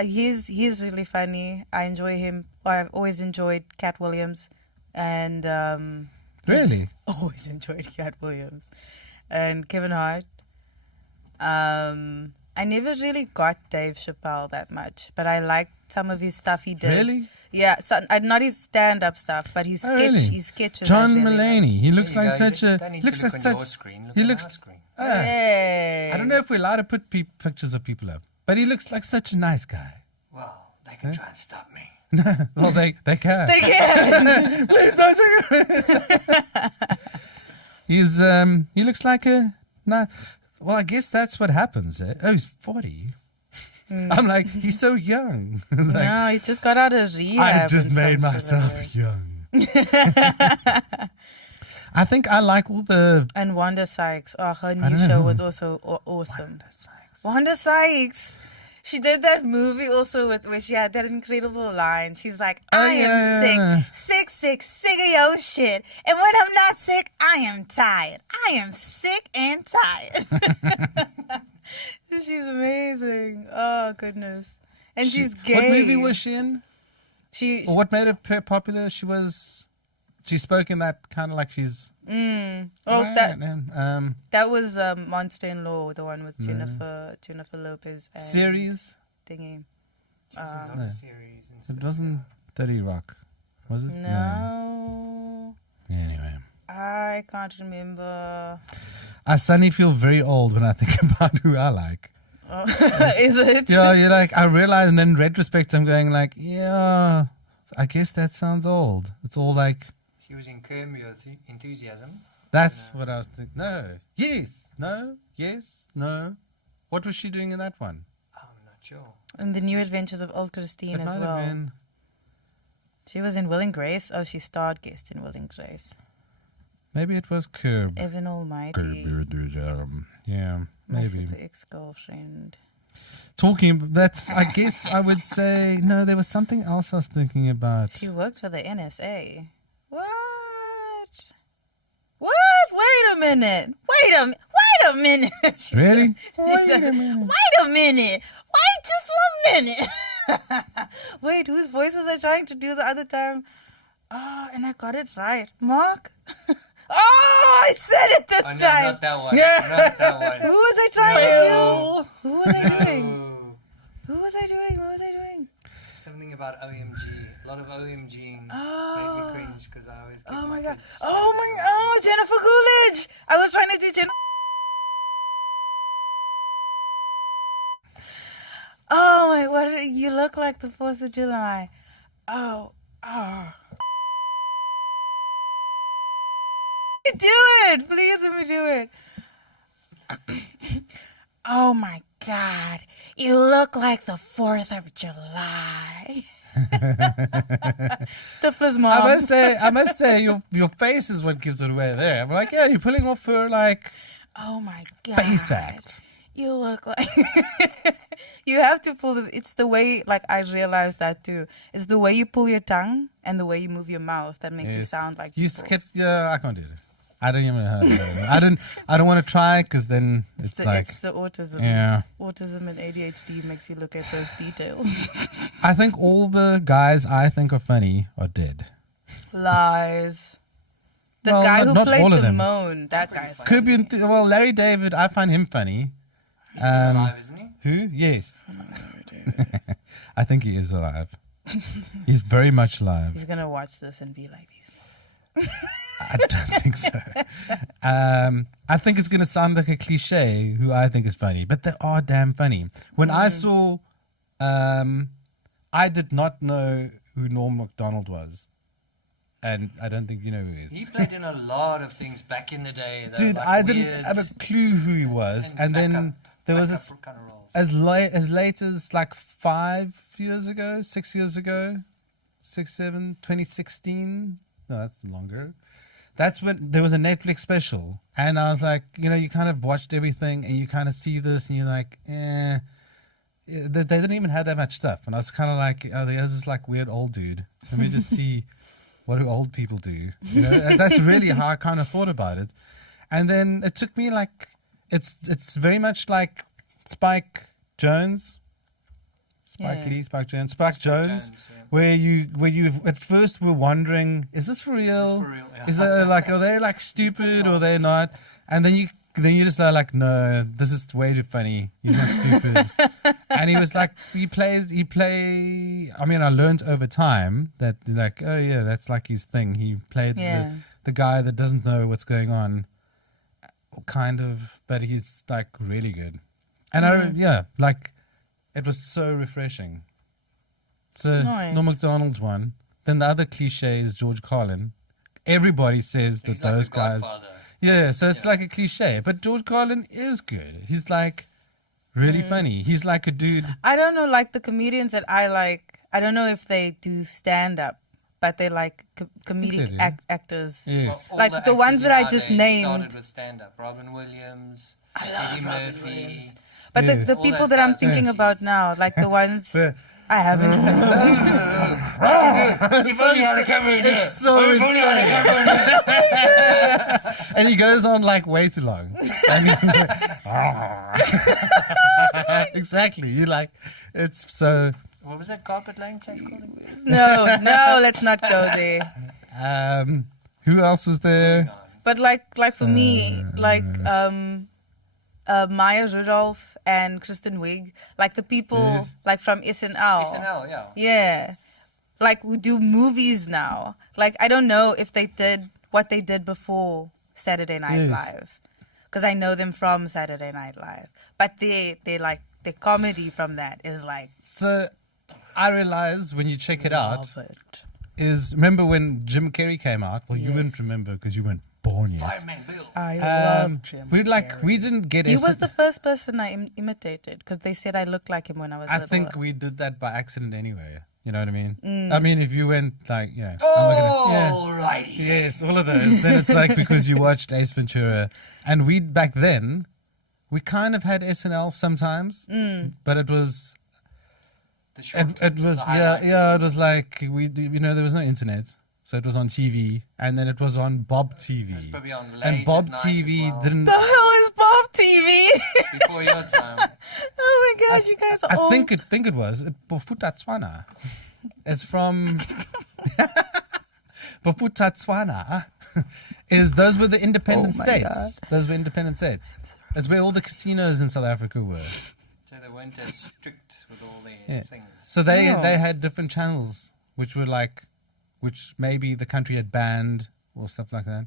He's really funny. I enjoy him. I've always enjoyed Cat Williams, and Really? always enjoyed Cat Williams and Kevin Hart. I never really got Dave Chappelle that much, but I liked some of his stuff he did. Really? Yeah, not his stand-up stuff, but his really? his sketches. John I really like. Mulaney. He looks There you like go. such You a. don't need Looks to like look such. on your screen. Look he on looks. our screen. Hey. I don't know if we're allowed to put pictures of people up, but he looks like such a nice guy. Well, they can try and stop me. Well, they can. They can. Please don't take it. He looks like a. Well, I guess that's what happens. Eh? Oh, he's 40. I'm like, he's so young. It's like, No, he just got out of rehab. I just and made some myself shit. young. I think I like all the. And Wanda Sykes. Oh, her don't new know show who. was also awesome. Wanda Sykes. She did that movie also where she had that incredible line. She's like, I am sick, sick of your shit. And when I'm not sick, I am tired. I am sick and tired. She's amazing. Oh, goodness. And she's gay. What movie was she in? She Or what made her popular? She spoke in that kind of like she's. well, that was Monster in Law, the one with Jennifer Lopez and Series? thingy. She was in a lot of series and stuff. It wasn't 30 Rock, was it? No, Yeah, anyway. I can't remember. I suddenly feel very old when I think about who I like. Is it? Yeah, you're like, I realize, and then in retrospect, I'm going like, yeah, I guess that sounds old. It's all like, She was in Curb Your Enthusiasm. that's what I was thinking. No, yes, no, yes, no. What was she doing in that one? I'm not sure. And the New Adventures of Old Christine It as might well. have been. She was in Will and Grace. Oh, she starred guest in Will and Grace. Maybe it was Curb. Evan Almighty. Curb Your Enthusiasm. Yeah, My maybe. super ex-girlfriend. Talking, that's, I guess I would say, no, there was something else I was thinking about. She works for the NSA. What? Wait a minute. Wait a minute. Really? Wait a minute. Wait just 1 minute. Wait, whose voice was I trying to do the other time? Oh, and I got it right. Mark? Oh, I said it this Oh, no, time. not that one. Yeah. Not that one. Who was I trying to No. do? Who was I doing? No. Who was I doing? about OMG. A lot of OMGing made me cringe because I always get Oh my my god. kids Oh my. shouting Oh, Jennifer Coolidge. I was trying to do Jennifer. Oh my. What? You look like the 4th of July. Oh. Oh. Do it, please. Let me do it. Oh my God. You look like the 4th of July. Stifler's mom. I must say, your face is what gives it away there. I'm like, yeah, you're pulling off her like Oh my God. face act. You look like you have to pull it's the way, like, I realized that too. It's the way you pull your tongue and the way you move your mouth that makes you Yes. sound like You people. skipped. Yeah, I can't do it. I don't even know how to do it. I don't want to try because then it's like, it's the autism. yeah. Autism and ADHD makes you look at those details. I think all the guys I think are funny are dead. Lies. The Well, guy not- who not played all of them. Timon, that Pretty guy's funny. Could be, well, Larry David, I find him funny. He's still alive, isn't he? Who? Yes. I think he is alive. He's very much alive. He's gonna watch this and be like these. I don't think so. I think it's going to sound like a cliche who I think is funny, but they are damn funny. When I saw, I did not know who Norm Macdonald was. And I don't think you know who he is. He played in a lot of things back in the day. Though, Dude, like I didn't weird have a clue who he was. And then there was backup kind of roles. as late as like 5 years ago, 6 years ago, 2016. No, that's longer. That's when there was a Netflix special. And I was like, you kind of watched everything and you kind of see this and you're like, eh. They didn't even have that much stuff. And I was kind of like, oh, there's this like weird old dude. Let me just see what do old people do. And that's really how I kind of thought about it. And then it took me like, it's very much like Spike Jones. Spike Yeah. Lee, Spike Jones, Spike Jones, yeah. where you at first were wondering, is this for real? for real? Yeah. Is that like, are they like stupid or they're not? And then you just are like, no, this is way too funny. He's not stupid. And he was like, I mean, I learned over time that like, oh yeah, that's like his thing. He played Yeah. the guy that doesn't know what's going on, kind of, but he's like really good. And like, it was so refreshing. So Nice. Norm Macdonald's one. Then the other cliche is George Carlin. Everybody says that He's like those the guys. Godfather. Yeah, so it's Yeah. like a cliche. But George Carlin is good. He's like really funny. He's like a dude. I don't know, like the comedians that I like. I don't know if they do stand up, but they're like comedic do. actors. Yes. All Like the actors ones that I nowadays just named. started with stand-up. Robin Williams, I love Eddie Robin Murphy. Williams. But Yes. the All people those that I'm guys. thinking Yes. about now, like the ones So- I haven't. If only I had a camera in here. It's so If only I had a insane. camera in here. And he goes on like way too long. And exactly. You like, it's so. What was that carpet laying sex called? No, let's not go there. Who else was there? But like for me, like Maya Rudolph and Kristen Wiig, like the people Yes. like from SNL. SNL, yeah. Yeah. Like we do movies now. Like I don't know if they did what they did before Saturday Night Yes. Live. Because I know them from Saturday Night Live. But they like the comedy from that is like So I realize when you check it out, love it. is remember when Jim Carrey came out? Well, you Yes. wouldn't remember because you weren't born yet. Fireman Bill. I love Jim we Carrey. didn't get. He was the first person I imitated because they said I looked like him when I was I little. think we did that by accident anyway. You know what I mean? I mean, if you went like, I'm Alrighty. yes, all of those. Then it's like because you watched Ace Ventura, and we back then, we kind of had SNL sometimes, but it was. The short It clips, was the highlights. it was like there was no internet, so it was on TV, and then it was on Bob TV, It was probably on late and Bob at night TV as well. didn't. The hell is Bob TV? Before your time. Oh my gosh, you guys are I old. think it was Bofutatswana. It's from Bofutatswana. Those were the independent Oh my states. Those were independent states. That's where all the casinos in South Africa were. So they weren't as strict with all their Yeah. things. So they No. they had different channels, which were like, which maybe the country had banned or stuff like that.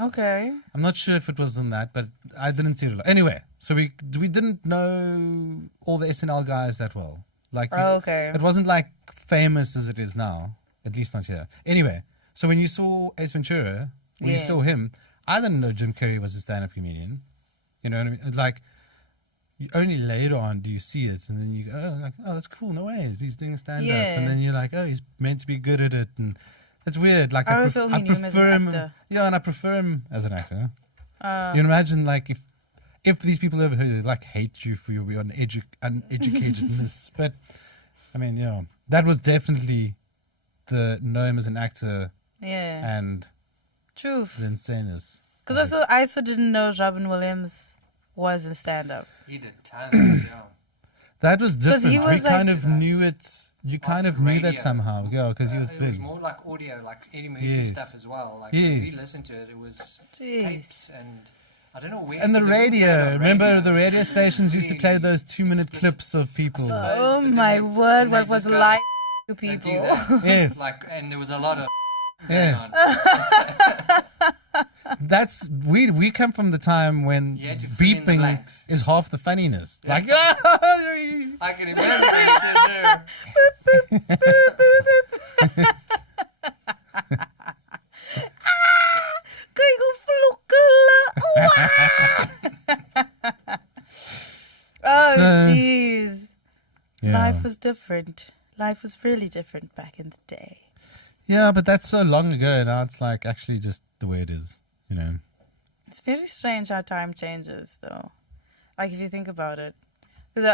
Okay. I'm not sure if it was in that, but I didn't see it a lot. Anyway, so we didn't know all the SNL guys that well. Like, Okay. it wasn't like famous as it is now, at least not here. Anyway, so when you saw Ace Ventura, when you Yeah. saw him, I didn't know Jim Carrey was a stand-up comedian. You know what I mean? Like, you only later on do you see it, and then you go, oh, that's cool. No ways, he's doing stand-up, Yeah. and then you're like, oh, he's meant to be good at it, and it's weird. Like, I also only knew him as an prefer him. actor. Yeah, and I prefer him as an actor. Uh, You can imagine, like, if these people over here like hate you for your uneducatedness, but I mean, yeah, that was definitely the know him as an actor yeah. and Truth. the insaneness. Because I also didn't know Robin Williams was in stand-up. He did tons, yeah. That was 'Cause different. he We was kind like- of knew it. You kind of knew that radio. somehow, yeah, because he was It big. was more like audio, like Eddie Murphy Yes. stuff as well. Like when we Yes. listened to it, it was Jeez. tapes and I don't know where. And the 'cause it wouldn't play it radio. on Remember, radio. the radio stations used to play Really those 2-minute explicit. clips of people. So- Oh but then my they- word, then they what was just go like to and do people. that. Yes. Like, and there was a lot of Yes. going on. That's we come from the time when You had to fill in the beeping blanks. is half the funniness. Yeah. Like, I can imagine it in there. Kijk hoe vloekelen. Oh, So- jeez. yeah. Life was different. Life was really different back in the day. Yeah, but that's so long ago. Now it's like actually just the way it is, you know. It's very strange how time changes, though. Like, if you think about it. Because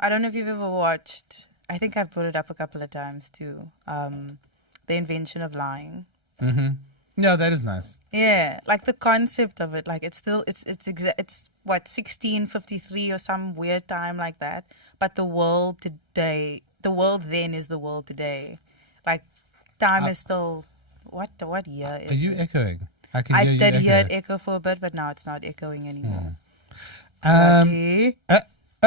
I don't know if you've ever watched, I think I've brought it up a couple of times, too, The Invention of Lying. Mm-hmm. Yeah, that is nice. Yeah, like the concept of it, like it's still it's what 1653 or some weird time like that. But the world today, the world then is the world today. Like time is still what year is Are you it? echoing? I can I hear you did hear it echo. echo for a bit, but now it's not echoing anymore. Um,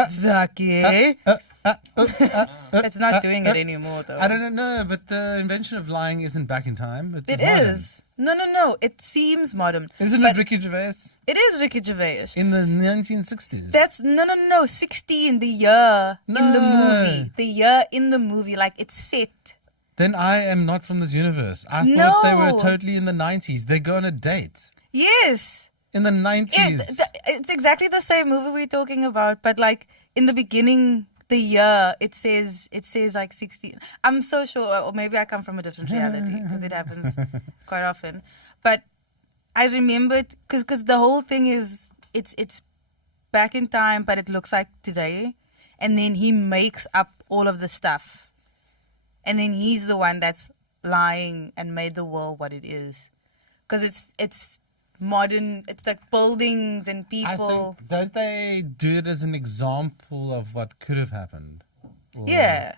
Zaki, it's not doing it anymore though. I don't know, but the invention of lying isn't back in time. It's It modern. is. No. It seems modern. Isn't but it Ricky Gervais It is Ricky Gervais. in the 1960s? That's no. 16, the year in the No. movie. The year in the movie, like it's set. Then I am not from this universe. I thought they were No. totally in the 90s. They go on a date Yes. in the 90s. It's exactly the same movie we're talking about, but like in the beginning, the year it says like 16. I'm so sure, or maybe I come from a different reality because it happens quite often. But I remembered because the whole thing is it's back in time, but it looks like today, and then he makes up all of the stuff, and then he's the one that's lying and made the world what it is, because it's modern. It's like buildings and I people. think, don't they do it as an example of what could have happened? Or- Yeah,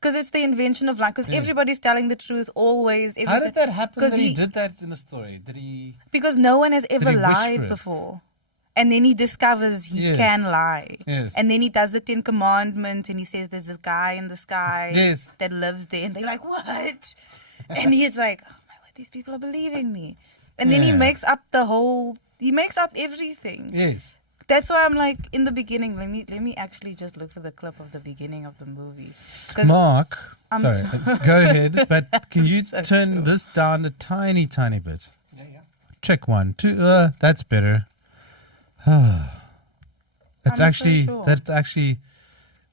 because it's the invention of lying. Because Yeah. everybody's telling the truth always. How everything. did that happen 'Cause that he did that in the story? Did he... Because no one has ever he wish for lied it? before. And then he discovers he Yes. can lie. Yes. And then he does the 10 Commandments and he says there's this guy in the sky Yes. that lives there. And they're like, what? And he's like, oh my word, these people are believing me. And then he Yeah. makes up he makes up everything. Yes. That's why I'm like, in the beginning, let me actually just look for the clip of the beginning of the movie. 'Cause Mark, I'm sorry, go ahead, but can you So turn sure. this down a tiny, tiny bit? Yeah. Check 1, 2, that's better. That's I'm so sure.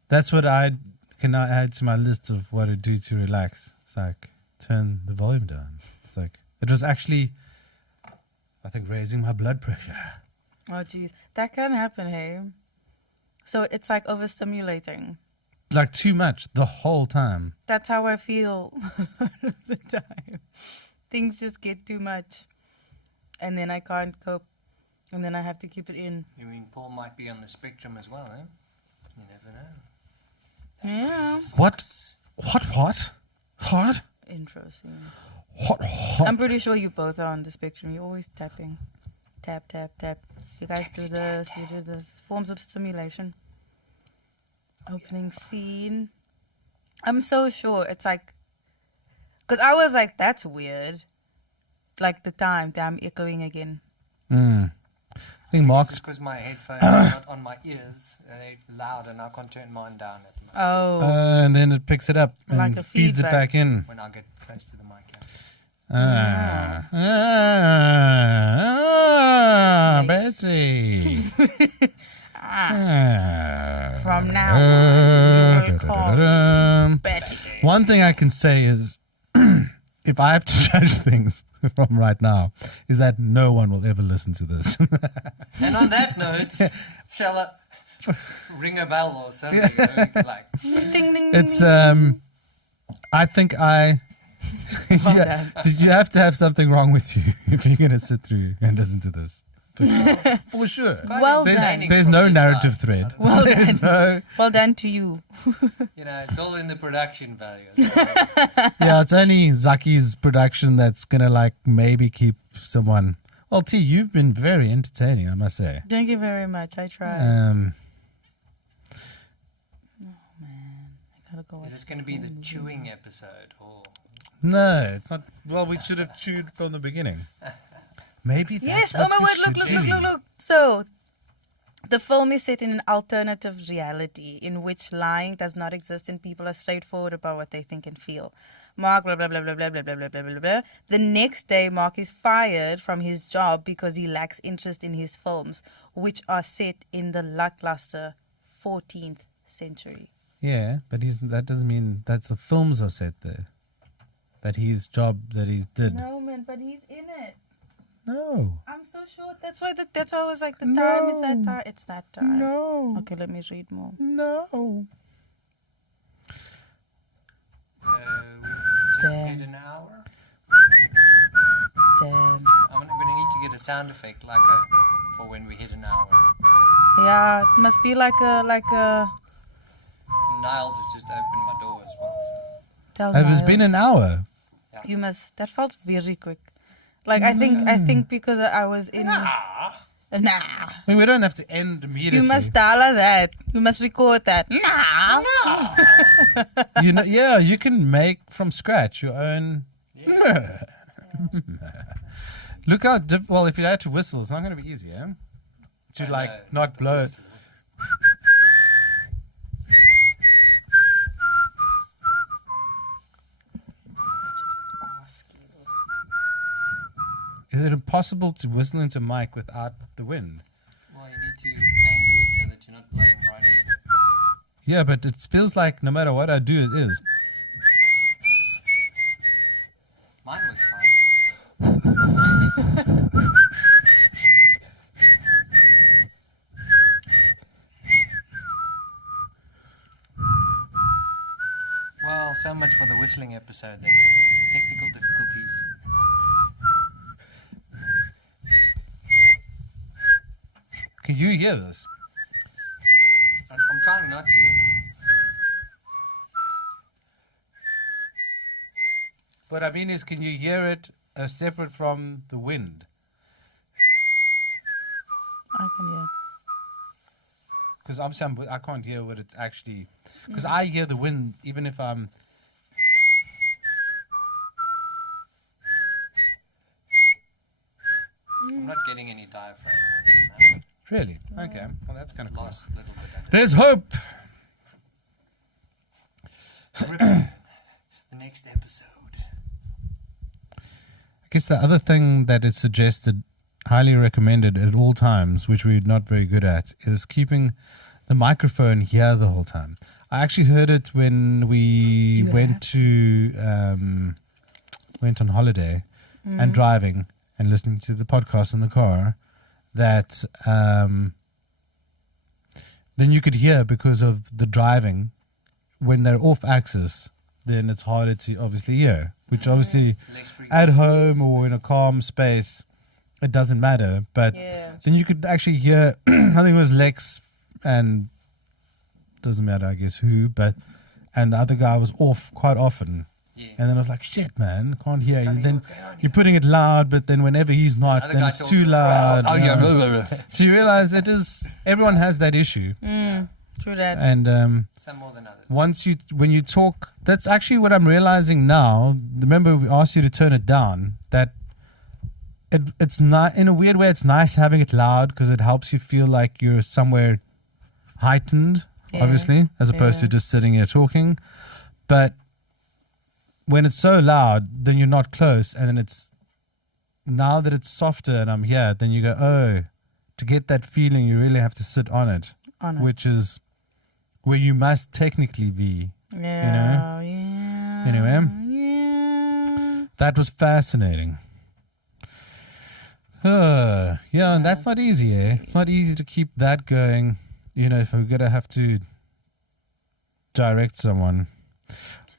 that's what I can now add to my list of what to do to relax. It's like, turn the volume down. It's like, it was actually, I think, raising my blood pressure. Oh, geez. That can happen, hey? So it's like overstimulating. Like too much the whole time. That's how I feel all of the time. Things just get too much. And then I can't cope. And then I have to keep it in. You mean Paul might be on the spectrum as well, eh? You never know. Yeah. What? Intro scene. What? I'm pretty sure you both are on the spectrum. You're always tapping. Tap, tap, tap. You guys do this, you do this. Forms of stimulation. Opening scene. I'm so sure it's like, because I was like, that's weird. Like the time that I'm echoing again. I think Mark's. Because my headphones are not on my ears. They're loud and I can't turn mine down at the moment Oh. And then it picks it up and Like a feeds it feedback. back in. when I get close to the mic. Nice. Betsy. From now on, you're called Da-da-da-da-dum. Betty. One thing I can say is, if I have to judge things from right now, is that no one will ever listen to this. And on that note, shall I ring a bell or something? Like, Ding, ding, ding, It's ding. I think you have to have something wrong with you if you're gonna sit through and listen to this. For sure. Well There's, done. there's no narrative thread. Well There's done. no. Well done to you. it's all in the production value. Yeah, it's only Zaki's production that's gonna like maybe keep someone. Well, T, you've been very entertaining, I must say. Thank you very much. I tried. I gotta go. Is this going to be the chewing episode? Or No, it's not. Well, we should have chewed from the beginning. Maybe that's Yes. Oh what my we word! Look! should Look! do. Look! Look! Look! So, the film is set in an alternative reality in which lying does not exist and people are straightforward about what they think and feel. Mark, blah blah blah blah blah blah blah blah blah blah blah. The next day, Mark is fired from his job because he lacks interest in his films, which are set in the lackluster 14th century. Yeah, but that doesn't mean that's the films are set there. That his job that he did. No man, but he's in it. No. I'm so sure. That's why I was like, the time is that No. time. It's that time. No. Okay, let me read more. No. so just Damn. hit an hour? Damn. I'm going to need to get a sound effect for when we hit an hour. Yeah, it must be like a Niles has just opened my door as well. tell It's been Niles. an hour. You must. That felt very quick. Like I think because I was in. Nah. I mean, we don't have to end immediately. You must dial that. You must record that. Nah. You know, yeah, you can make from scratch your own. Look how well, if you had to whistle, it's not going to be easy, eh? To not blow it. Is it impossible to whistle into a mic without the wind? Well, you need to angle it so that you're not blowing right into it. Yeah, but it feels like no matter what I do, it is. Mine works fine. Well, so much for the whistling episode then. Technical difficulties. Can you hear this? I'm trying not to. What I mean is, can you hear it separate from the wind? I can hear. Because obviously I can't hear what it's actually. Because I hear the wind even if I'm. I'm not getting any diaphragm wind. Really? Okay. Well, that's kind of No. cool. Lost a little bit. Of There's hope. the next episode. I guess the other thing that is suggested, highly recommended at all times, which we're not very good at, is keeping the microphone here the whole time. I actually heard it when we went on holiday and driving and listening to the podcast in the car, that then you could hear, because of the driving, when they're off axis, then it's harder to obviously hear, which obviously Less frequency. at home or in a calm space, it doesn't matter. But Yeah. then you could actually hear, I think it was Lex and doesn't matter, I guess who, and the other guy was off quite often. Yeah. And then I was like, shit, man, can't hear. Tell And me then what's going on you're putting it loud, but then whenever he's not, Other then guy it's too talks, loud. Oh, yeah. Yeah. Blah, blah, blah. So you realize everyone has that issue. True that. And Some more than others. when you talk, that's actually what I'm realizing now. Remember, we asked you to turn it down. That it's not, in a weird way, it's nice having it loud because it helps you feel like you're somewhere heightened, obviously, as opposed to just sitting here talking. But when it's so loud, then you're not close, and then now that it's softer and I'm here, then you go, oh, to get that feeling, you really have to sit on it. Which is where you must technically be. Yeah. Anyway, that was fascinating. Yeah, and that's not easy, eh? It's not easy to keep that going, if we're going to have to direct someone.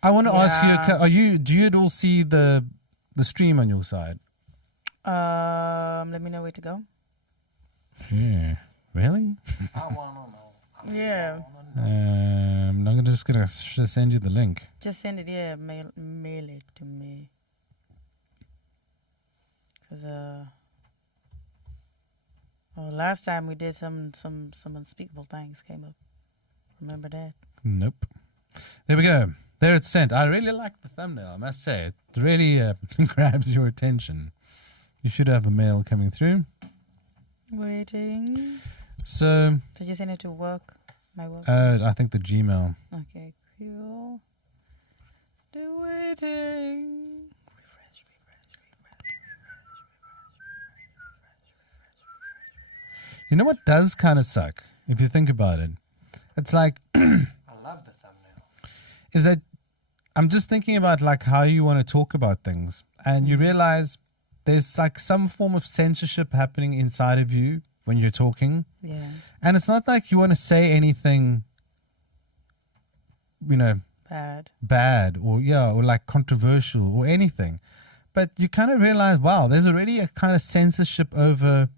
I want to ask you, do you at all see the stream on your side? Let me know where to go. Yeah. Really? I want to know. Yeah. I'm just going to send you the link. Just send it, mail it to me. Because, last time we did some unspeakable things came up. Remember that? Nope. There we go. There it's sent. I really like the thumbnail, I must say. It really grabs your attention. You should have a mail coming through. Waiting. So. Did you send it to work? My work? I think the Gmail. Okay, cool. Still waiting. Refresh. You know what does kind of suck, if you think about it? It's like... I love the thumbnail. Is that I'm just thinking about like how you want to talk about things, and you realize there's like some form of censorship happening inside of you when you're talking. Yeah. And it's not like you want to say anything, bad or like controversial or anything. But you kind of realize, wow, there's already a kind of censorship over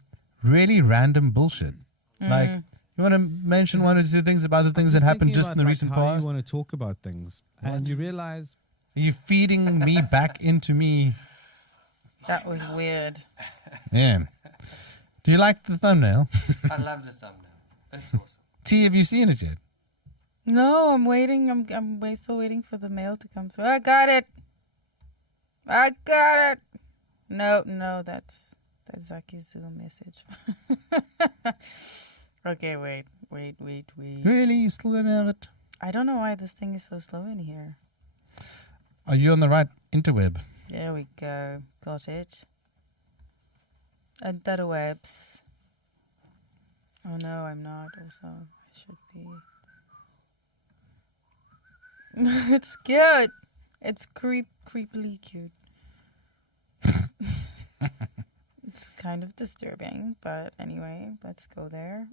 really random bullshit. Like, you want to mention one or two things about the things that happened just in the recent past? How you want to talk about things. And you realize... You're feeding me back into me. That was weird. Yeah. Do you like the thumbnail? I love the thumbnail. It's awesome. T, have you seen it yet? No, I'm waiting. I'm still waiting for the mail to come through. I got it. No, that's Zaki's Zoom message. Okay, wait. Really? You still don't have it? I don't know why this thing is so slow in here. Are you on the right interweb? There we go. Got it. Interwebs. Oh no, I'm not. Also, I should be. It's cute. It's creepily cute. It's kind of disturbing, but anyway, let's go there.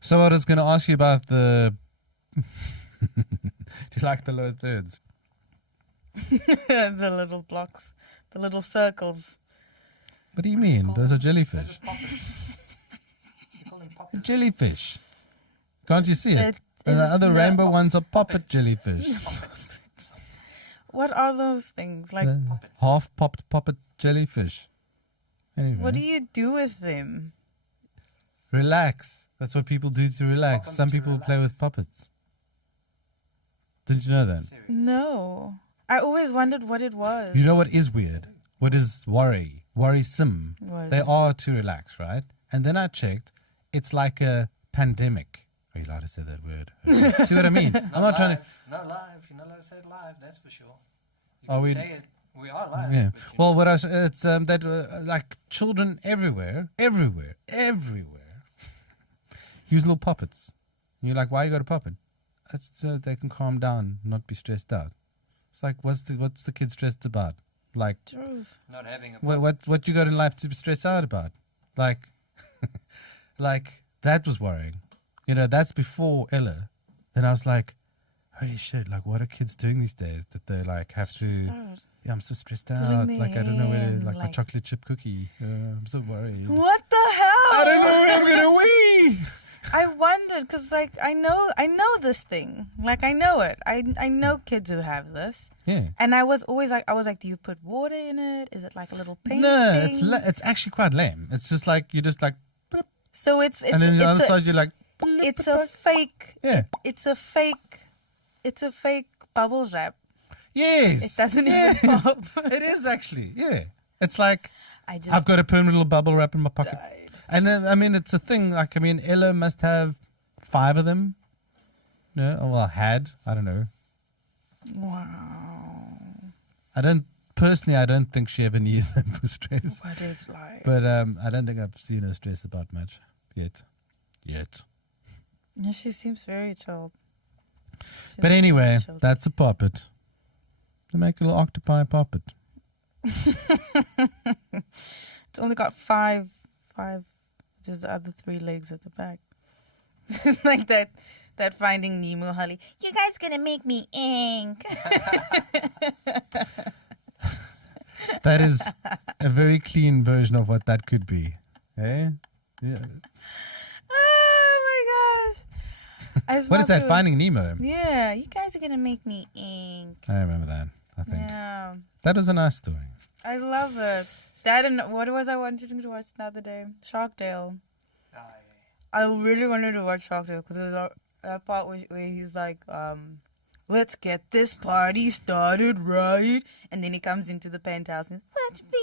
So I was going to ask you about the... Do you like the low thirds? The little blocks. The little circles. What do you mean? Those are jellyfish. Those are poppets. You call them A poppets. jellyfish. Can't you see it? It The is- other no. rainbow ones are poppet jellyfish. What are those things? Like, The half-popped poppet jellyfish. Anyway. what do you do with them? Relax. That's what people do to relax. Pop 'em Some to people play with relax. puppets. Didn't you know that? Serious. No. I always wondered what it was. You know what is weird? What is worrisome? What? They are to relax, right? And then I checked. It's like a pandemic. Are you allowed to say that word? Okay. See what I mean? I'm not trying to... Not live. You're not allowed to say it live, that's for sure. You Are can we- say it. We are live. Yeah. but you Well, know. what I it's that like children everywhere use little puppets. And you're like, why you got a puppet? That's so they can calm down, not be stressed out. It's like, what's the kid stressed about? Like, Truth. Not having a what you got in life to be stressed out about? Like, like that was worrying. You know, that's before Ella. Then I was like, holy shit! Like, what are kids doing these days that they like have to? Start. Yeah, I'm so stressed Pulling out. me Like, I don't know where to, in, like my like- chocolate chip cookie. I'm so worried. What the hell? I don't know where I'm gonna wee. I wondered because, like, I know this thing. Like, I know it. I know kids who have this, Yeah. and I was like, do you put water in it? Is it like a little paint No, thing? it's actually quite lame. It's just like you just like, boop, So it's and then the other a, side you're like, It's a fake. Yeah. It's a fake. It's a fake bubble wrap. Yes. It doesn't yes. even pop. It is actually. Yeah. It's like I just I've got a permanent little bubble wrap in my pocket. died. And I mean, it's a thing. Like, I mean, Ella must have 5 of them. No, well, had. I don't know. Wow. I don't think she ever needed them for stress. What is life? But I don't think I've seen her stress about much yet. Yeah, she seems very chilled. But anyway, chilled. that's a puppet. They make a little octopi puppet. It's only got five, just the other 3 legs at the back. Like that Finding Nemo Holly. You guys gonna make me ink. That is a very clean version of what that could be. Eh? Yeah. Oh my gosh. I What is smelled that? the- Finding Nemo? Yeah, you guys are gonna make me ink. I remember that, I think. Yeah, That was a nice story. I love it. That and what was I wanting to watch the other day? Sharkdale. Ah, I really wanted to watch Sharkdale because there's that part where he's like, let's get this party started right. And then he comes into the penthouse and what feel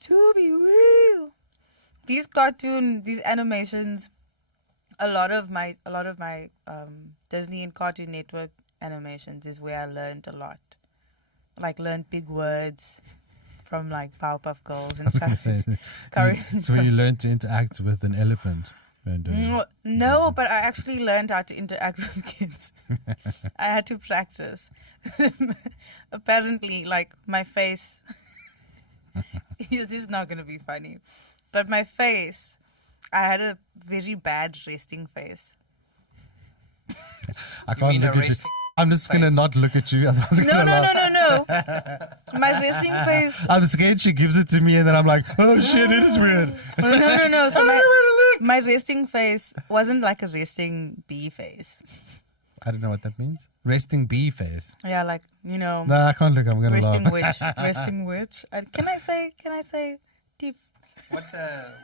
to be real. These animations, a lot of my Disney and Cartoon Network animations is where I learned a lot. Like learned big words from like Powerpuff Girls and I was going to say, Courage. so when you learn to interact with an elephant. No, but I actually learned how to interact with kids. I had to practice. Apparently, like my face. This is not going to be funny, but my face. I had a very bad resting face. I You can't mean a look at you. resting I'm just going to face? not look at you. Otherwise I'm No, gonna no, laugh. no, no, no. My resting face. I'm scared she gives it to me and then I'm like, oh shit, it is weird. No. So my resting face wasn't like a resting bee face. I don't know what that means. Resting bee face. Yeah, like, you know, No, I can't look. I'm going to resting laugh. witch. Resting witch. Can I say deep? What's a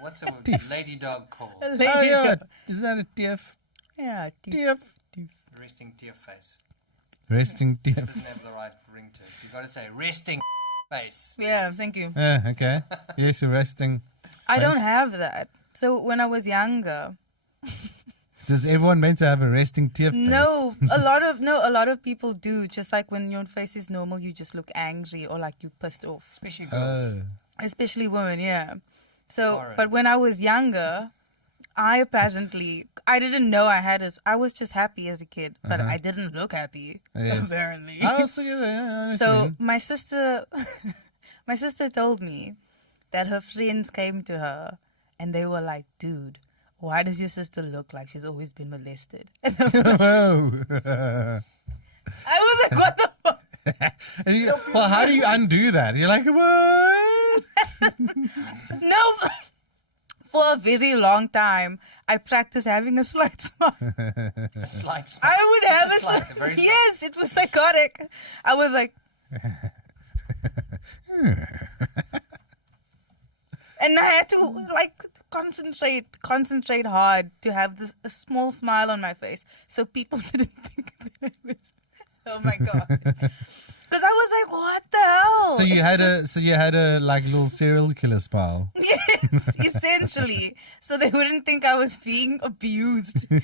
Teeth. lady dog called? Oh, yeah. Isn't that a tiff? Yeah, deep. Tiff. Resting tear face. Resting Just tiff. doesn't have the right ring to it. You got to say resting face. Yeah, thank you. Okay. Yes, you're resting. I don't have that. So when I was younger, Does everyone meant to have a resting tiff face? no, a lot of people do. Just like when your face is normal, you just look angry or like you pissed off. Especially girls. Oh. Especially women, yeah. So, Foreigners. but when I was younger, I didn't know I had I was just happy as a kid, but I didn't look happy, Yes. apparently. Oh, so yeah, So my sister told me that her friends came to her and they were like, dude, why does your sister look like she's always been molested? And I was like, what the fuck? Well, how do you undo that? You're like, what? No. For a very long time, I practiced having a slight smile. A slight smile. I would have Just a slight, slight. very slight. Yes, it was psychotic. I was like, and I had to like concentrate hard to have a small smile on my face, so people didn't think that I was. Oh my god! Because I was like, what the hell? So you It's had a like little serial killer smile. Yes, essentially. So they wouldn't think I was being abused. I'm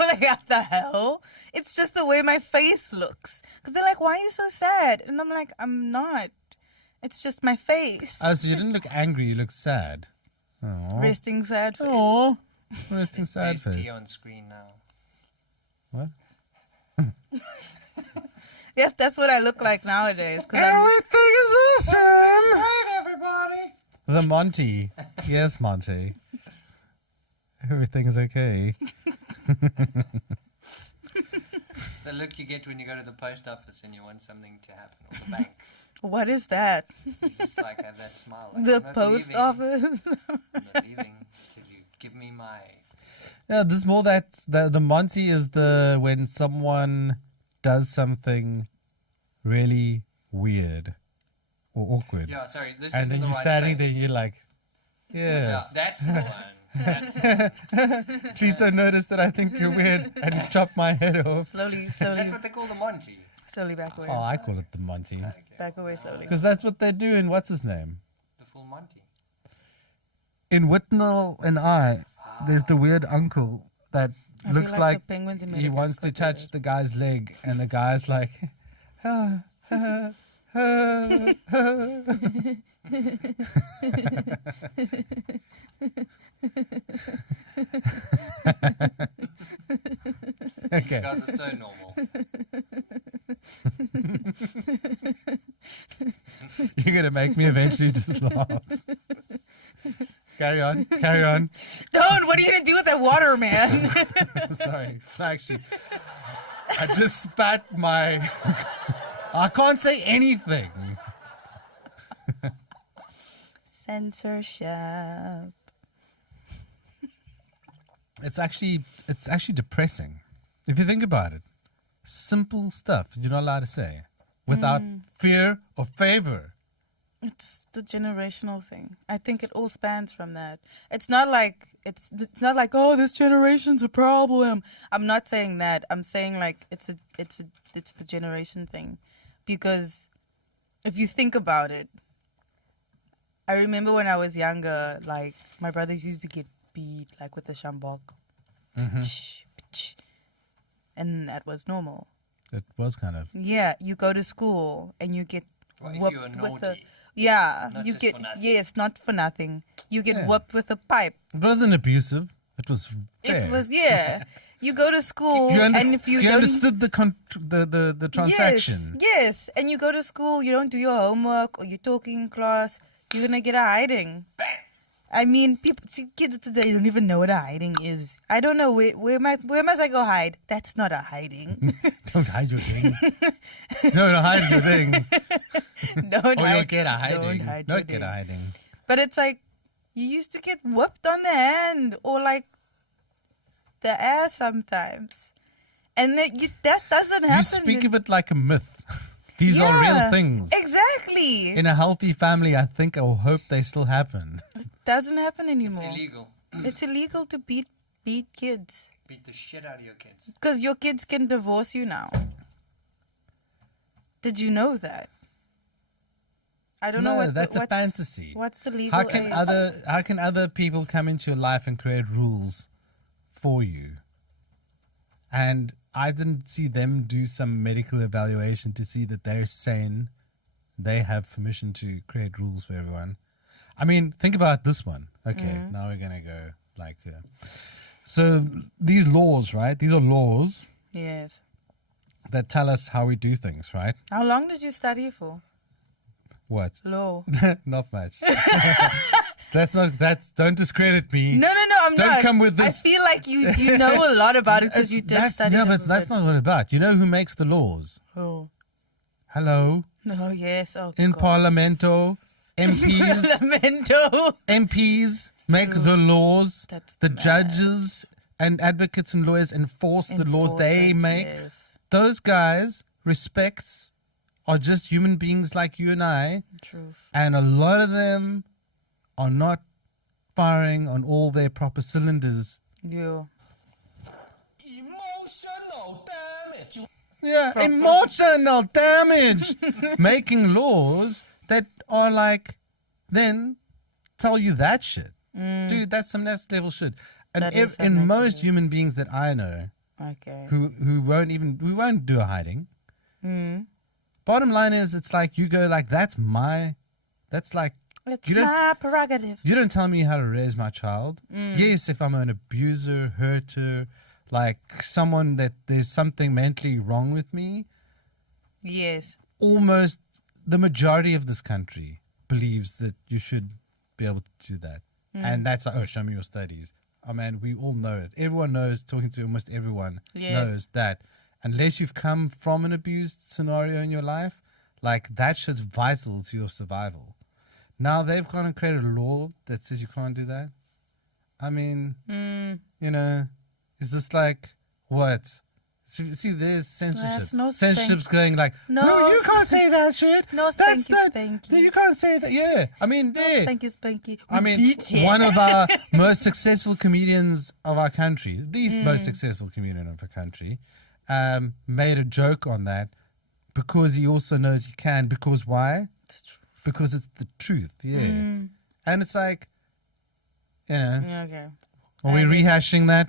like, what the hell? It's just the way my face looks. Because they're like, why are you so sad? And I'm like, I'm not. It's just my face. Oh, so you didn't look angry, you looked sad. Oh. Resting sad face. Oh. Resting sad There's face. tea on screen now. What? Yes, that's what I look like nowadays. 'Cause Everything is awesome. Right, everybody. The Monty. Yes, Monty. Everything is okay. It's the look you get when you go to the post office and you want something to happen, or the bank. what is that? You just like have that smile. Like, The I'm not post leaving. office? I'm not leaving till you give me my. Yeah, this is more that the Monty is when someone does something really weird or awkward. Yeah, sorry. This And isn't then the you're right standing there face. and you're like, Yeah, yes. that's the one. Please don't notice that I think you're weird and chop my head off. Slowly, Is slowly, that what they call the Monty? slowly back away. Oh, I call it the Monty. Okay. Back away slowly. Because that's what they do in what's his name? The full Monty. In Whitnell and I, there's the weird uncle that I looks feel like the penguins in he wants to Madagascar touch the guy's leg, and the guy's like, ah, ah, ah, You okay. guys are so normal. You're gonna make me eventually just laugh. Carry on, carry on. Don't! What are you gonna do with that water, man? Sorry, actually, I just spat my. I can't say anything. Censorship. It's actually depressing. If you think about it, simple stuff you're not allowed to say without fear or favor. It's the generational thing. I think it all spans from that. It's not like not like, oh, this generation's a problem. I'm not saying that. I'm saying like it's the generation thing. Because if you think about it, I remember when I was younger, like my brothers used to get beat like with the shambok. And that was normal. It was kind of. Yeah, you go to school and you get Well, if whooped you were with the naughty. yeah, Not you just get for nothing. yes, not for nothing. You get Yeah. whooped with a pipe. It wasn't abusive. It was fair. It was yeah. You go to school You, and if you don't understood the transaction. Yes, and you go to school, you don't do your homework or you're talking in class, you're gonna get a hiding. I mean, kids today don't even know what a hiding is. I don't know where must I go hide? That's not a hiding. Don't hide your thing. No, hide your thing. Don't Or hide. you'll get a hiding. Don't hide Don't your get a thing. hiding. But it's like you used to get whooped on the hand or like the ass sometimes, and that doesn't happen. You speak of it like a myth. These are real Yeah, things. Exactly. In a healthy family, I think or hope they still happen. Doesn't happen It's anymore. illegal. It's illegal to beat kids Beat the shit out of your kids. because your kids can divorce you now. Did you know that? I don't know No, what that's a what's, fantasy. What's the legal How can age? other people come into your life and create rules for you? And I didn't see them do some medical evaluation to see that they're sane. They have permission to create rules for everyone. I mean, think about this one. Okay, now we're gonna go like. So these laws, right? These are laws Yes. that tell us how we do things, right? How long did you study for? What? Law. Not much. Don't discredit me. No, I'm Don't not. come with this. I feel like you know a lot about it because you did study. No, a but little that's bit. not what it's about. You know who makes the laws? Oh. Hello, No, yes. Oh, in God. Parlamento, MPs, Parlamento. MPs make the laws. That's The mad. judges and advocates and lawyers enforce the laws they Enforce it, make. yes. Those guys are just human beings like you and I, Truth. and a lot of them are not firing on all their proper cylinders. Yeah. Yeah, emotional damage. Making laws that are like, then tell you that shit. Dude, that's some next level shit. And That is some in next most level. human beings that I know Okay. who won't do a hiding. Mm. Bottom line is, it's like you go like, that's like, It's you don't- my prerogative. you don't tell me how to raise my child. Mm. Yes, if I'm an abuser, hurter, like someone that there's something mentally wrong with me, Yes. almost the majority of this country believes that you should be able to do that. And that's like, oh, show me your studies. Oh man, we all know it. Everyone knows, talking to almost everyone Yes. knows that unless you've come from an abused scenario in your life, like that shit's vital to your survival. Now they've gone and created a law that says you can't do that. I mean, Mm. you know, is this like what? See, there's censorship. That's no Censorship's going like, No no, you can't say that shit. No That's spanky not. spanky. No, you can't say that. Yeah, I mean, there. Spanky, spanky. I mean, beat you. one of our most successful comedians of our country, the most successful comedian of our country, made a joke on that because he also knows he can. Because why? It's true. Because it's the truth. Yeah, and it's like, you know, Yeah, okay. are we rehashing that?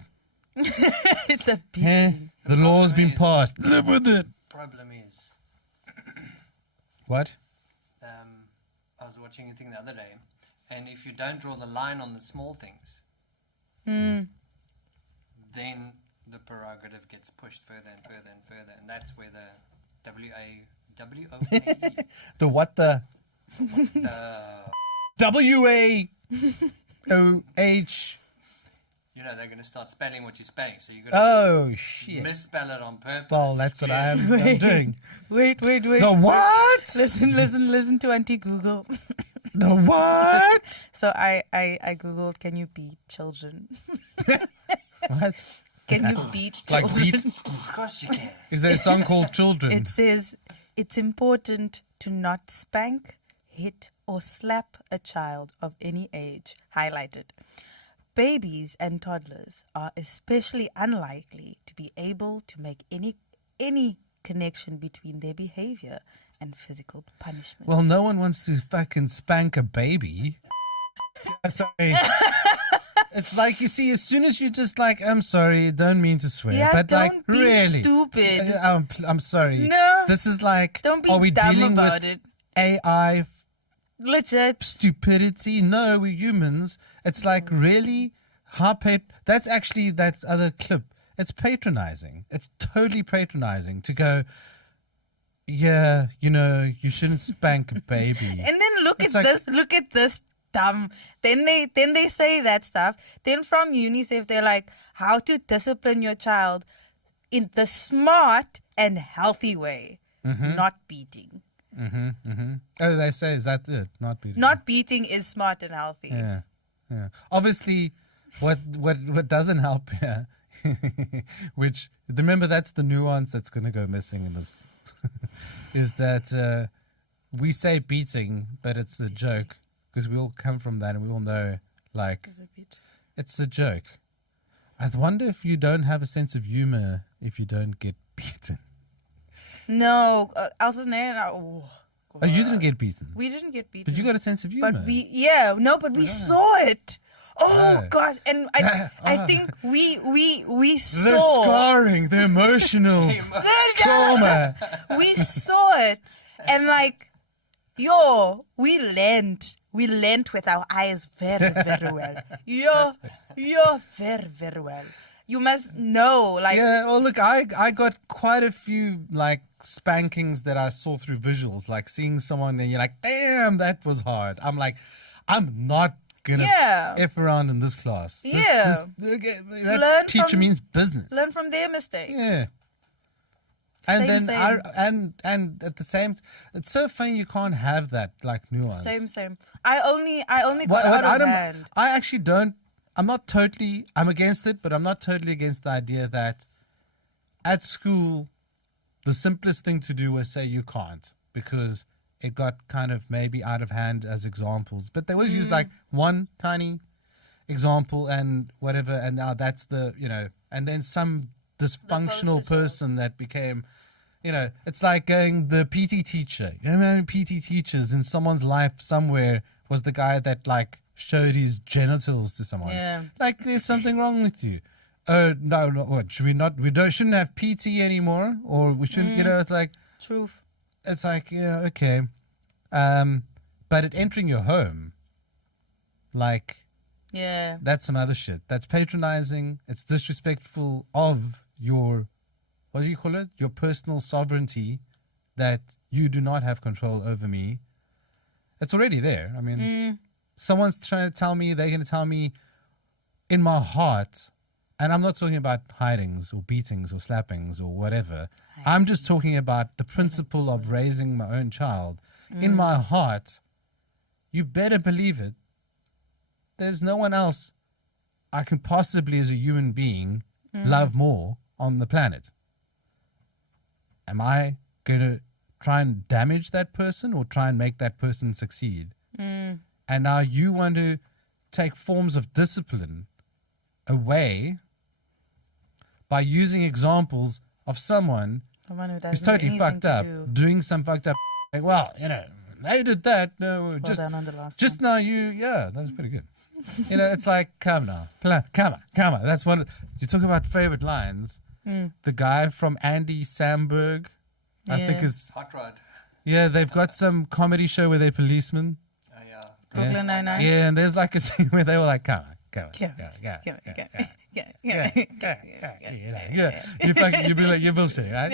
It's a Eh? beating. The law's problem been is- passed. Live with it. Problem is, What? I was watching a thing the other day, and if you don't draw the line on the small things, Mm. then the prerogative gets pushed further and further and further, and that's where the WOAE, The what the the WAOH. you know, they're going to start spelling what you're spelling, so you're going Oh to shit. misspell it on purpose. Well, that's what I'm doing. Wait. The what? Listen to Auntie Google. The what? So I Googled, can you beat children? What? Can you beat Like children? beat? Of course you can. Is there a song called Children? It says, it's important to not spank, hit, or slap a child of any age. Highlighted. Babies and toddlers are especially unlikely to be able to make any connection between their behavior and physical punishment. Well, no one wants to fucking spank a baby. Sorry. It's like, you see, as soon as you just like, I'm sorry, don't mean to swear, yeah, but don't like, be really, stupid. I'm sorry. No. This is like, Don't be are we dumb dealing about with it. AI Legit. stupidity? No, we're humans. It's like, really? That's actually that other clip. It's patronizing. It's totally patronizing to go, yeah, you know, you shouldn't spank a baby. And then look It's at like- this. Look at this dumb. Then they say that stuff. Then from UNICEF they're like, how to discipline your child in the smart and healthy way, not beating. Oh, they say, is that it? Not beating. Not beating is smart and healthy. Yeah, yeah. Obviously, what doesn't help here, which remember that's the nuance that's going to go missing in this, is that we say beating, but it's a joke because we all come from that and we all know like it's a joke. I wonder if you don't have a sense of humor if you don't get beaten. No, Alison and I, oh, Oh, you didn't get beaten, we didn't get beaten. but you got a sense of humor. But we saw it. Oh Oh. gosh, and I Oh. think we the saw scarring, the emotional trauma. we saw it, and like, yo, we learned with our eyes very very well. Yo, very well. You must know, like, Yeah, well, look, I got quite a few like spankings that I saw through visuals, like seeing someone and you're like, damn, that was hard. I'm like, I'm not gonna Yeah. F around in this class. Yeah. That Learn teacher from- means business. learn from their mistakes. Yeah. And Same. and at the same, it's so funny you can't have that like nuance. Same. I only got out of hand. I actually don't. I'm against it, but I'm not totally against the idea that at school, the simplest thing to do was say you can't because it got kind of maybe out of hand as examples. But they always use like one tiny example and whatever, and now that's the, and then some dysfunctional poster child. person that became, it's like going the PT teacher. You know, PT teachers in someone's life somewhere was the guy that like showed his genitals to someone. Yeah. Like there's something wrong with you. Oh no, what should we not? Shouldn't have PT anymore, or we shouldn't. It's like Truth. it's like yeah, okay, but at entering your home, like Yeah. that's some other shit. That's patronizing. It's disrespectful of your, what do you call it? Your personal sovereignty, that you do not have control over me. It's already there. I mean, someone's trying to tell me, they're going to tell me in my heart, and I'm not talking about hidings or beatings or slappings or whatever. I'm just talking about the principle of raising my own child. In my heart, you better believe it, there's no one else I can possibly, as a human being, love more on the planet. am I going to try and damage that person or try and make that person succeed? And now you want to take forms of discipline away by using examples of someone Someone who who's doesn't totally have fucked up, anything to do. doing some fucked up. Like, well, they did that. No, Well just done on the last just one. now that was pretty good. It's like, come now. Come on. That's one. You talk about favorite lines. The guy from Andy Samberg, I think Yeah. is, Hot Rod. they've got some comedy show where they're policemen. Oh, yeah. Brooklyn Nine-Nine. Yeah, and there's like a scene where they were like, come on. Yeah. You be like, you're bullshitting, right?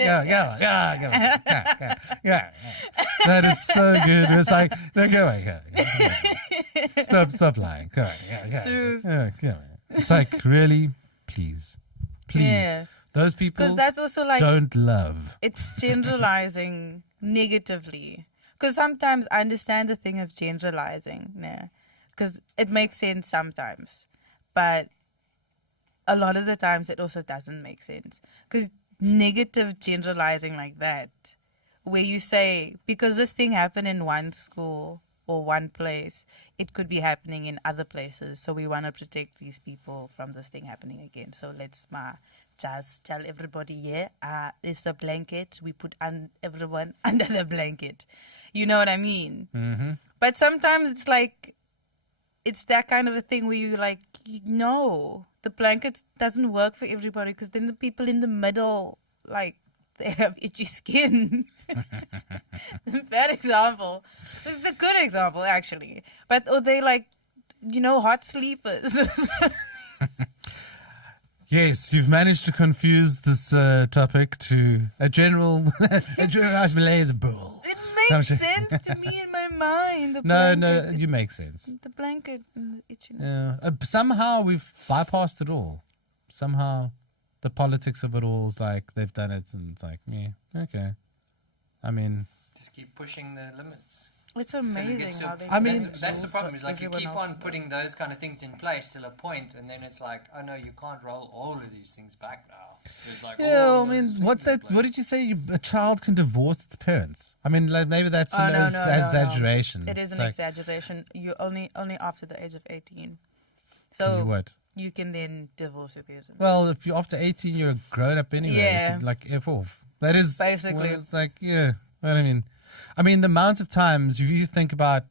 Yeah. That is so good. It's like, no, go away. Stop lying. Come on. True. Come on. It's like, really, please. Yeah. Those Because people that's also like, don't love. it's generalizing negatively. Because sometimes I understand the thing of generalizing, because it makes sense sometimes. But a lot of the times it also doesn't make sense. Because negative generalizing like that, where you say, because this thing happened in one school or one place, it could be happening in other places. So we want to protect these people from this thing happening again. So let's just tell everybody, there's a blanket. We put everyone under the blanket. You know what I mean? Mm-hmm. But sometimes it's like, it's that kind of a thing where you're like, no, the blanket doesn't work for everybody, because then the people in the middle, like, they have itchy skin. Bad example. This is a good example, actually. Or they like, hot sleepers. Yes, you've managed to confuse this topic to a generalized malaise bull. It makes sense to me in my mind. The No, blanket, you make sense. the blanket and the itchiness. Yeah. Somehow we've bypassed it all. Somehow the politics of it all is like they've done it, and it's like, yeah, okay. I mean, Just keep pushing the limits. It's Till it amazing gets to how a- they. I mean, make that's the rules problem. for Is like you everyone keep else on to putting those kind of things in place till a point, and then it's like, oh no, you can't roll all of these things back now. There's like yeah, all I of mean, those what's things in that? What place. did you say? A child can divorce its parents. I mean, like, maybe that's Oh, an no, exaggeration. It is It's an like, exaggeration. You only after the age of 18. can So you what? you can then divorce your parents. Well, if you're after 18, you're a grown up anyway. Yeah. You could, like, F off. That is Basically. well, it's like, yeah. What I mean, the amount of times you think about.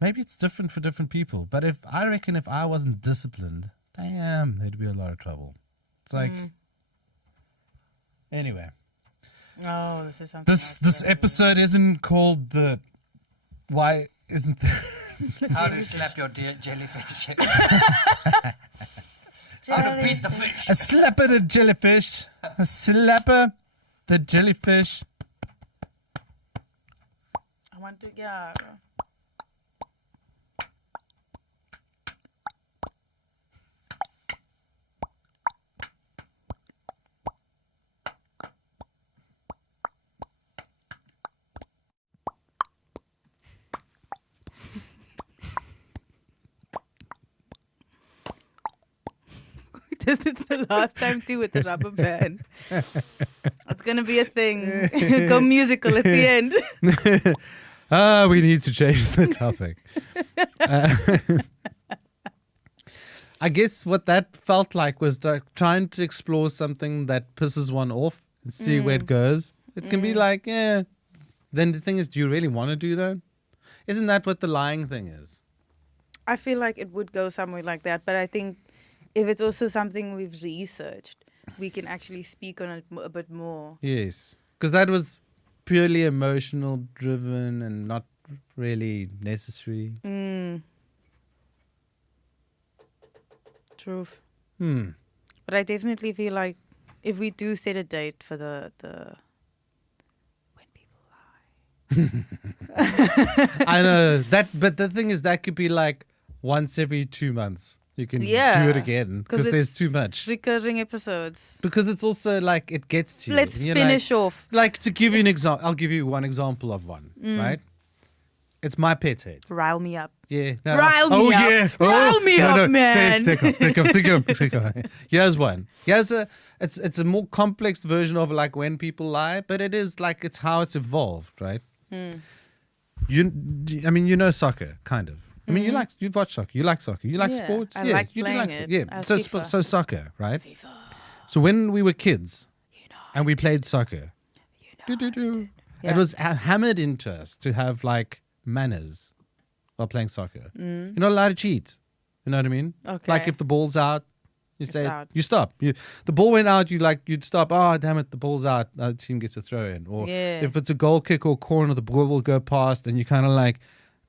Maybe it's different for different people, but I reckon if I wasn't disciplined, damn, there'd be a lot of trouble. It's like, anyway, Oh, this is something. this episode isn't called the. Why isn't there? How to slap your jellyfish? How to beat the fish? A slapper the jellyfish. A slapper the jellyfish. I want to, yeah. This is the last time too with the rubber band. It's gonna be a thing. Go musical at the end. We need to change the topic. I guess what that felt like was like trying to explore something that pisses one off and see where it goes. It can be like, yeah. Then the thing is, do you really want to do that? Isn't that what the lying thing is? I feel like it would go somewhere like that, but I think if it's also something we've researched, we can actually speak on it a bit more. Yes. Because that was purely emotional driven and not really necessary. Truth. Hmm. But I definitely feel like if we do set a date for the when people lie. I know that, but the thing is, that could be like once every 2 months. You can do Yeah, it again because there's it's too much. recurring episodes. Because it's also like it gets to you. Let's You're finish off. Like to give you an example, I'll give you one example of one, right? It's my pet hate. Rile me up. Yeah. No, Rile me oh, up. Yeah. Rile me up, man. Stick off. Here's one. It's a more complex version of like when people lie, but it is like it's how it's evolved, right? I mean, you know soccer, kind of. I mean, you've watched soccer. You like soccer. You like Yeah, sports. I like you do playing like it. sport. Yeah. I have So FIFA. so soccer, right? So when we were kids, and we played soccer, it Yeah. was hammered into us to have like manners while playing soccer. You're not allowed to cheat. You know what I mean? Okay. Like if the ball's out, you say out. you stop. The ball went out, you'd stop. Oh damn it, the ball's out. The team gets a throw in. Or Yeah. if it's a goal kick or corner, the ball will go past, and you kind of like,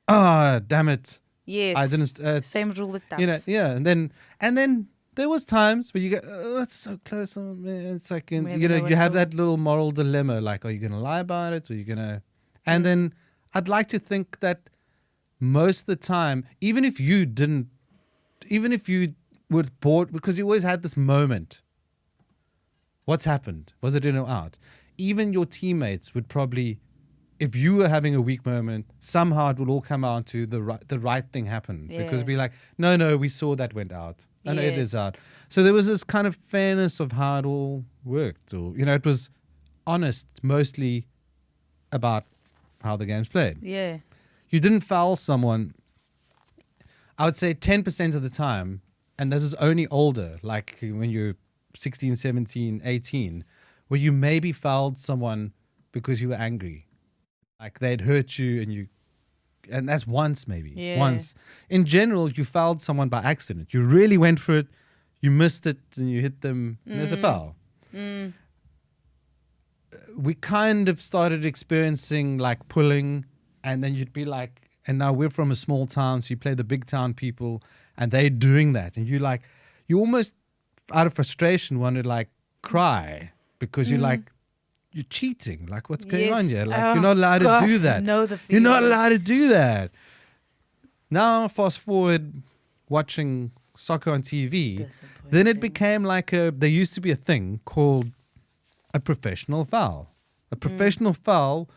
damn it. Yes. I didn't. Same rule with that. You know, yeah, and then there was times where you go, oh, that's so close. Oh, man. It's like, We never you know, know you have what's that little moral dilemma. Like, are you going to lie about it? Or are you going to... And then I'd like to think that most of the time, even if you were bored, because you always had this moment. What's happened? Was it in or out? Even your teammates would probably... If you were having a weak moment, somehow it would all come out to the right thing happened. Because it'd be like, no, we saw that went out. And it is Yes. out. So there was this kind of fairness of how it all worked. Or, you know, it was honest mostly about how the game's played. Yeah. You didn't foul someone, I would say 10% of the time, and this is only older, like when you're 16, 17, 18, where you maybe fouled someone because you were angry. Like they'd hurt you and that's once maybe. Yeah. Once. In general, you fouled someone by accident. You really went for it, you missed it, and you hit them, and there's a foul. We kind of started experiencing like pulling, and then you'd be like, and now we're from a small town, so you play the big town people, and they're doing that. And you almost out of frustration want to like cry because you're like, you're cheating. Like, what's going on Yes. here? Like, Oh, you're not allowed God, to do I that. know the You're not feeling. allowed to do that. Now, fast forward, watching soccer on TV, then Disappointing. it became like there used to be a thing called a professional foul. A professional foul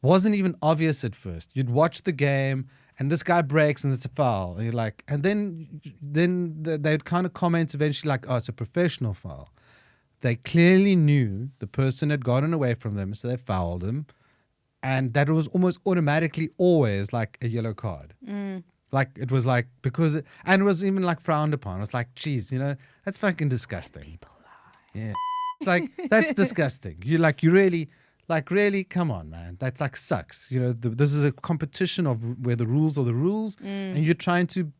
wasn't even obvious at first. You'd watch the game, and this guy breaks, and it's a foul. And you're like, and then they'd kind of comment eventually like, oh, it's a professional foul. They clearly knew the person had gotten away from them, so they fouled him. And that was almost automatically always like a yellow card. Like it was like, and it was even like frowned upon. It was like, geez, you know, that's fucking disgusting. People lie. Yeah. It's like, that's disgusting. Really, come on, man. That's like sucks. You know, this is a competition of where the rules are the rules, and you're trying to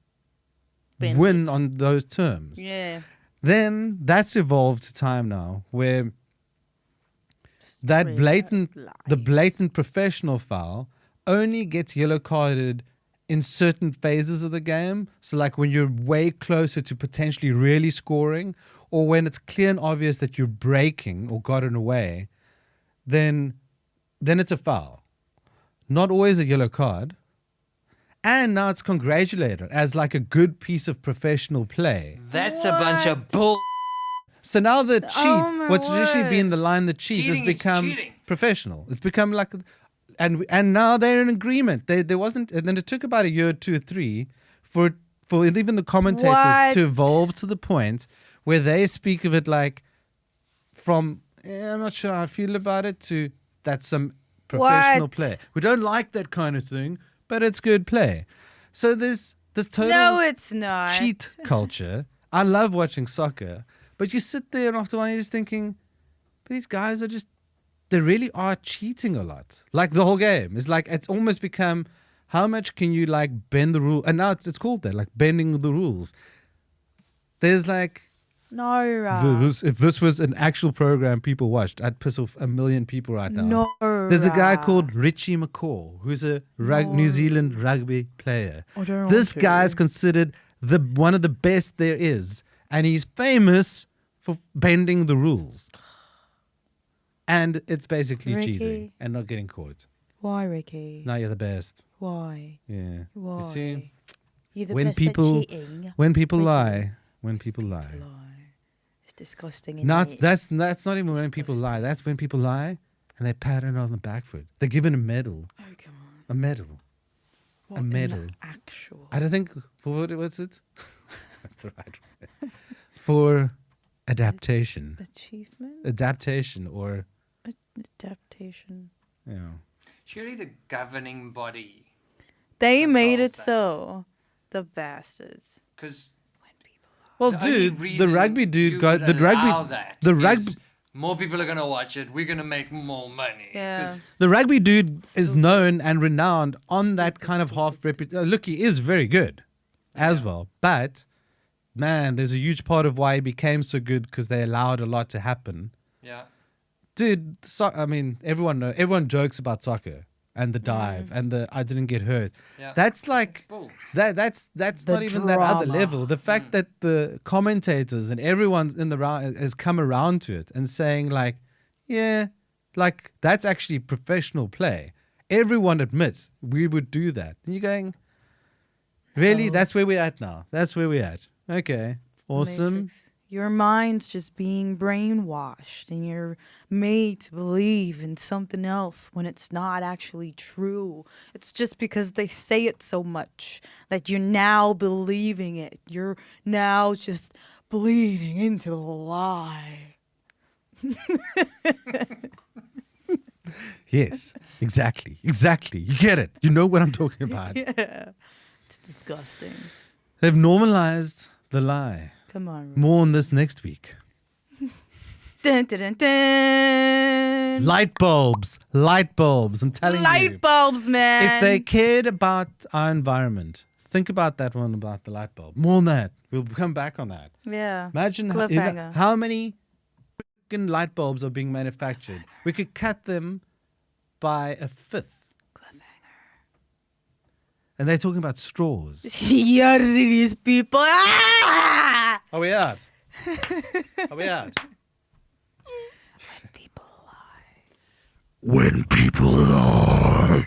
Bend win it. on those terms. Yeah. Then that's evolved to time now where that the blatant professional foul only gets yellow carded in certain phases of the game. So like when you're way closer to potentially really scoring, or when it's clear and obvious that you're breaking or gotten away, then it's a foul. Not always a yellow card. And now it's congratulated as like a good piece of professional play. That's a bunch of bull. So now the cheat, Oh my what's traditionally word. been the line, the cheat, Cheating has is become cheating. professional. It's become like, and now they're in agreement. There wasn't, and then it took about a year, 2 or 3, for even the commentators What? to evolve to the point where they speak of it like, from I'm not sure how I feel about it to that's some professional What? play. We don't like that kind of thing, but it's good play. So there's this total No, it's not. cheat culture. I love watching soccer, but you sit there and after a while you're just thinking, but these guys they really are cheating a lot. Like the whole game. It's like, it's almost become, how much can you like bend the rule? And now it's called that, like bending the rules. There's like, No, Ralph. if this was an actual program people watched, I'd piss off 1 million people right now. No. There's a guy Ralph. called Richie McCaw, who's a New Zealand rugby player. I don't This want to. guy is considered one of the best there is, and he's famous for bending the rules. And it's basically Ricky. cheating and not getting caught. Why, Ricky? Now you're the best. Why? Yeah. Why? You see, You're the when best people- at cheating. when people Ricky. lie, It's disgusting. Isn't No, it? that's not even when people lie. That's when people lie and they pat it on the back foot. They're given a medal. Oh, come on. A medal. a medal. Actual. I don't think for what's it? That's the right way. For adaptation. Achievement? Adaptation or Adaptation. Surely the governing body. They made it controls that. so. The bastards. Because well, the only dude, the reason rugby dude you got would the allow rugby. that The rugby. is more people are gonna watch it. We're gonna make more money. Yeah. 'Cause The rugby dude is Stupid. known and renowned on that Stupid, kind of half stupid, reputation. Look, he is very good as well. But, man, there's a huge part of why he became so good because they allowed a lot to happen. Yeah. Dude, I mean, everyone jokes about soccer and the dive and the I didn't get hurt. Yeah. That's like Bull. that's The not even that other drama. level. The fact that the commentators and everyone in the round has come around to it and saying like, yeah, like that's actually professional play. Everyone admits we would do that. And you're going, really? No. That's where we're at now. That's where we're at. Okay, The awesome. Matrix. Your mind's just being brainwashed and you're made to believe in something else when it's not actually true. It's just because they say it so much that you're now believing it. You're now just bleeding into the lie. Yes, exactly. You get it. You know what I'm talking about. Yeah. It's disgusting. They've normalized the lie. Come on. More on this next week. Dun, dun, dun, dun. Light bulbs. I'm telling you. Light bulbs, man. If they cared about our environment, think about that one about the light bulb. More on that. We'll come back on that. Yeah. Imagine Cliffhanger. how many freaking light bulbs are being manufactured. We could cut them by a fifth. And they're talking about straws. Yeah, these people. Ah! Are we out? Are we out? People lie. When people lie.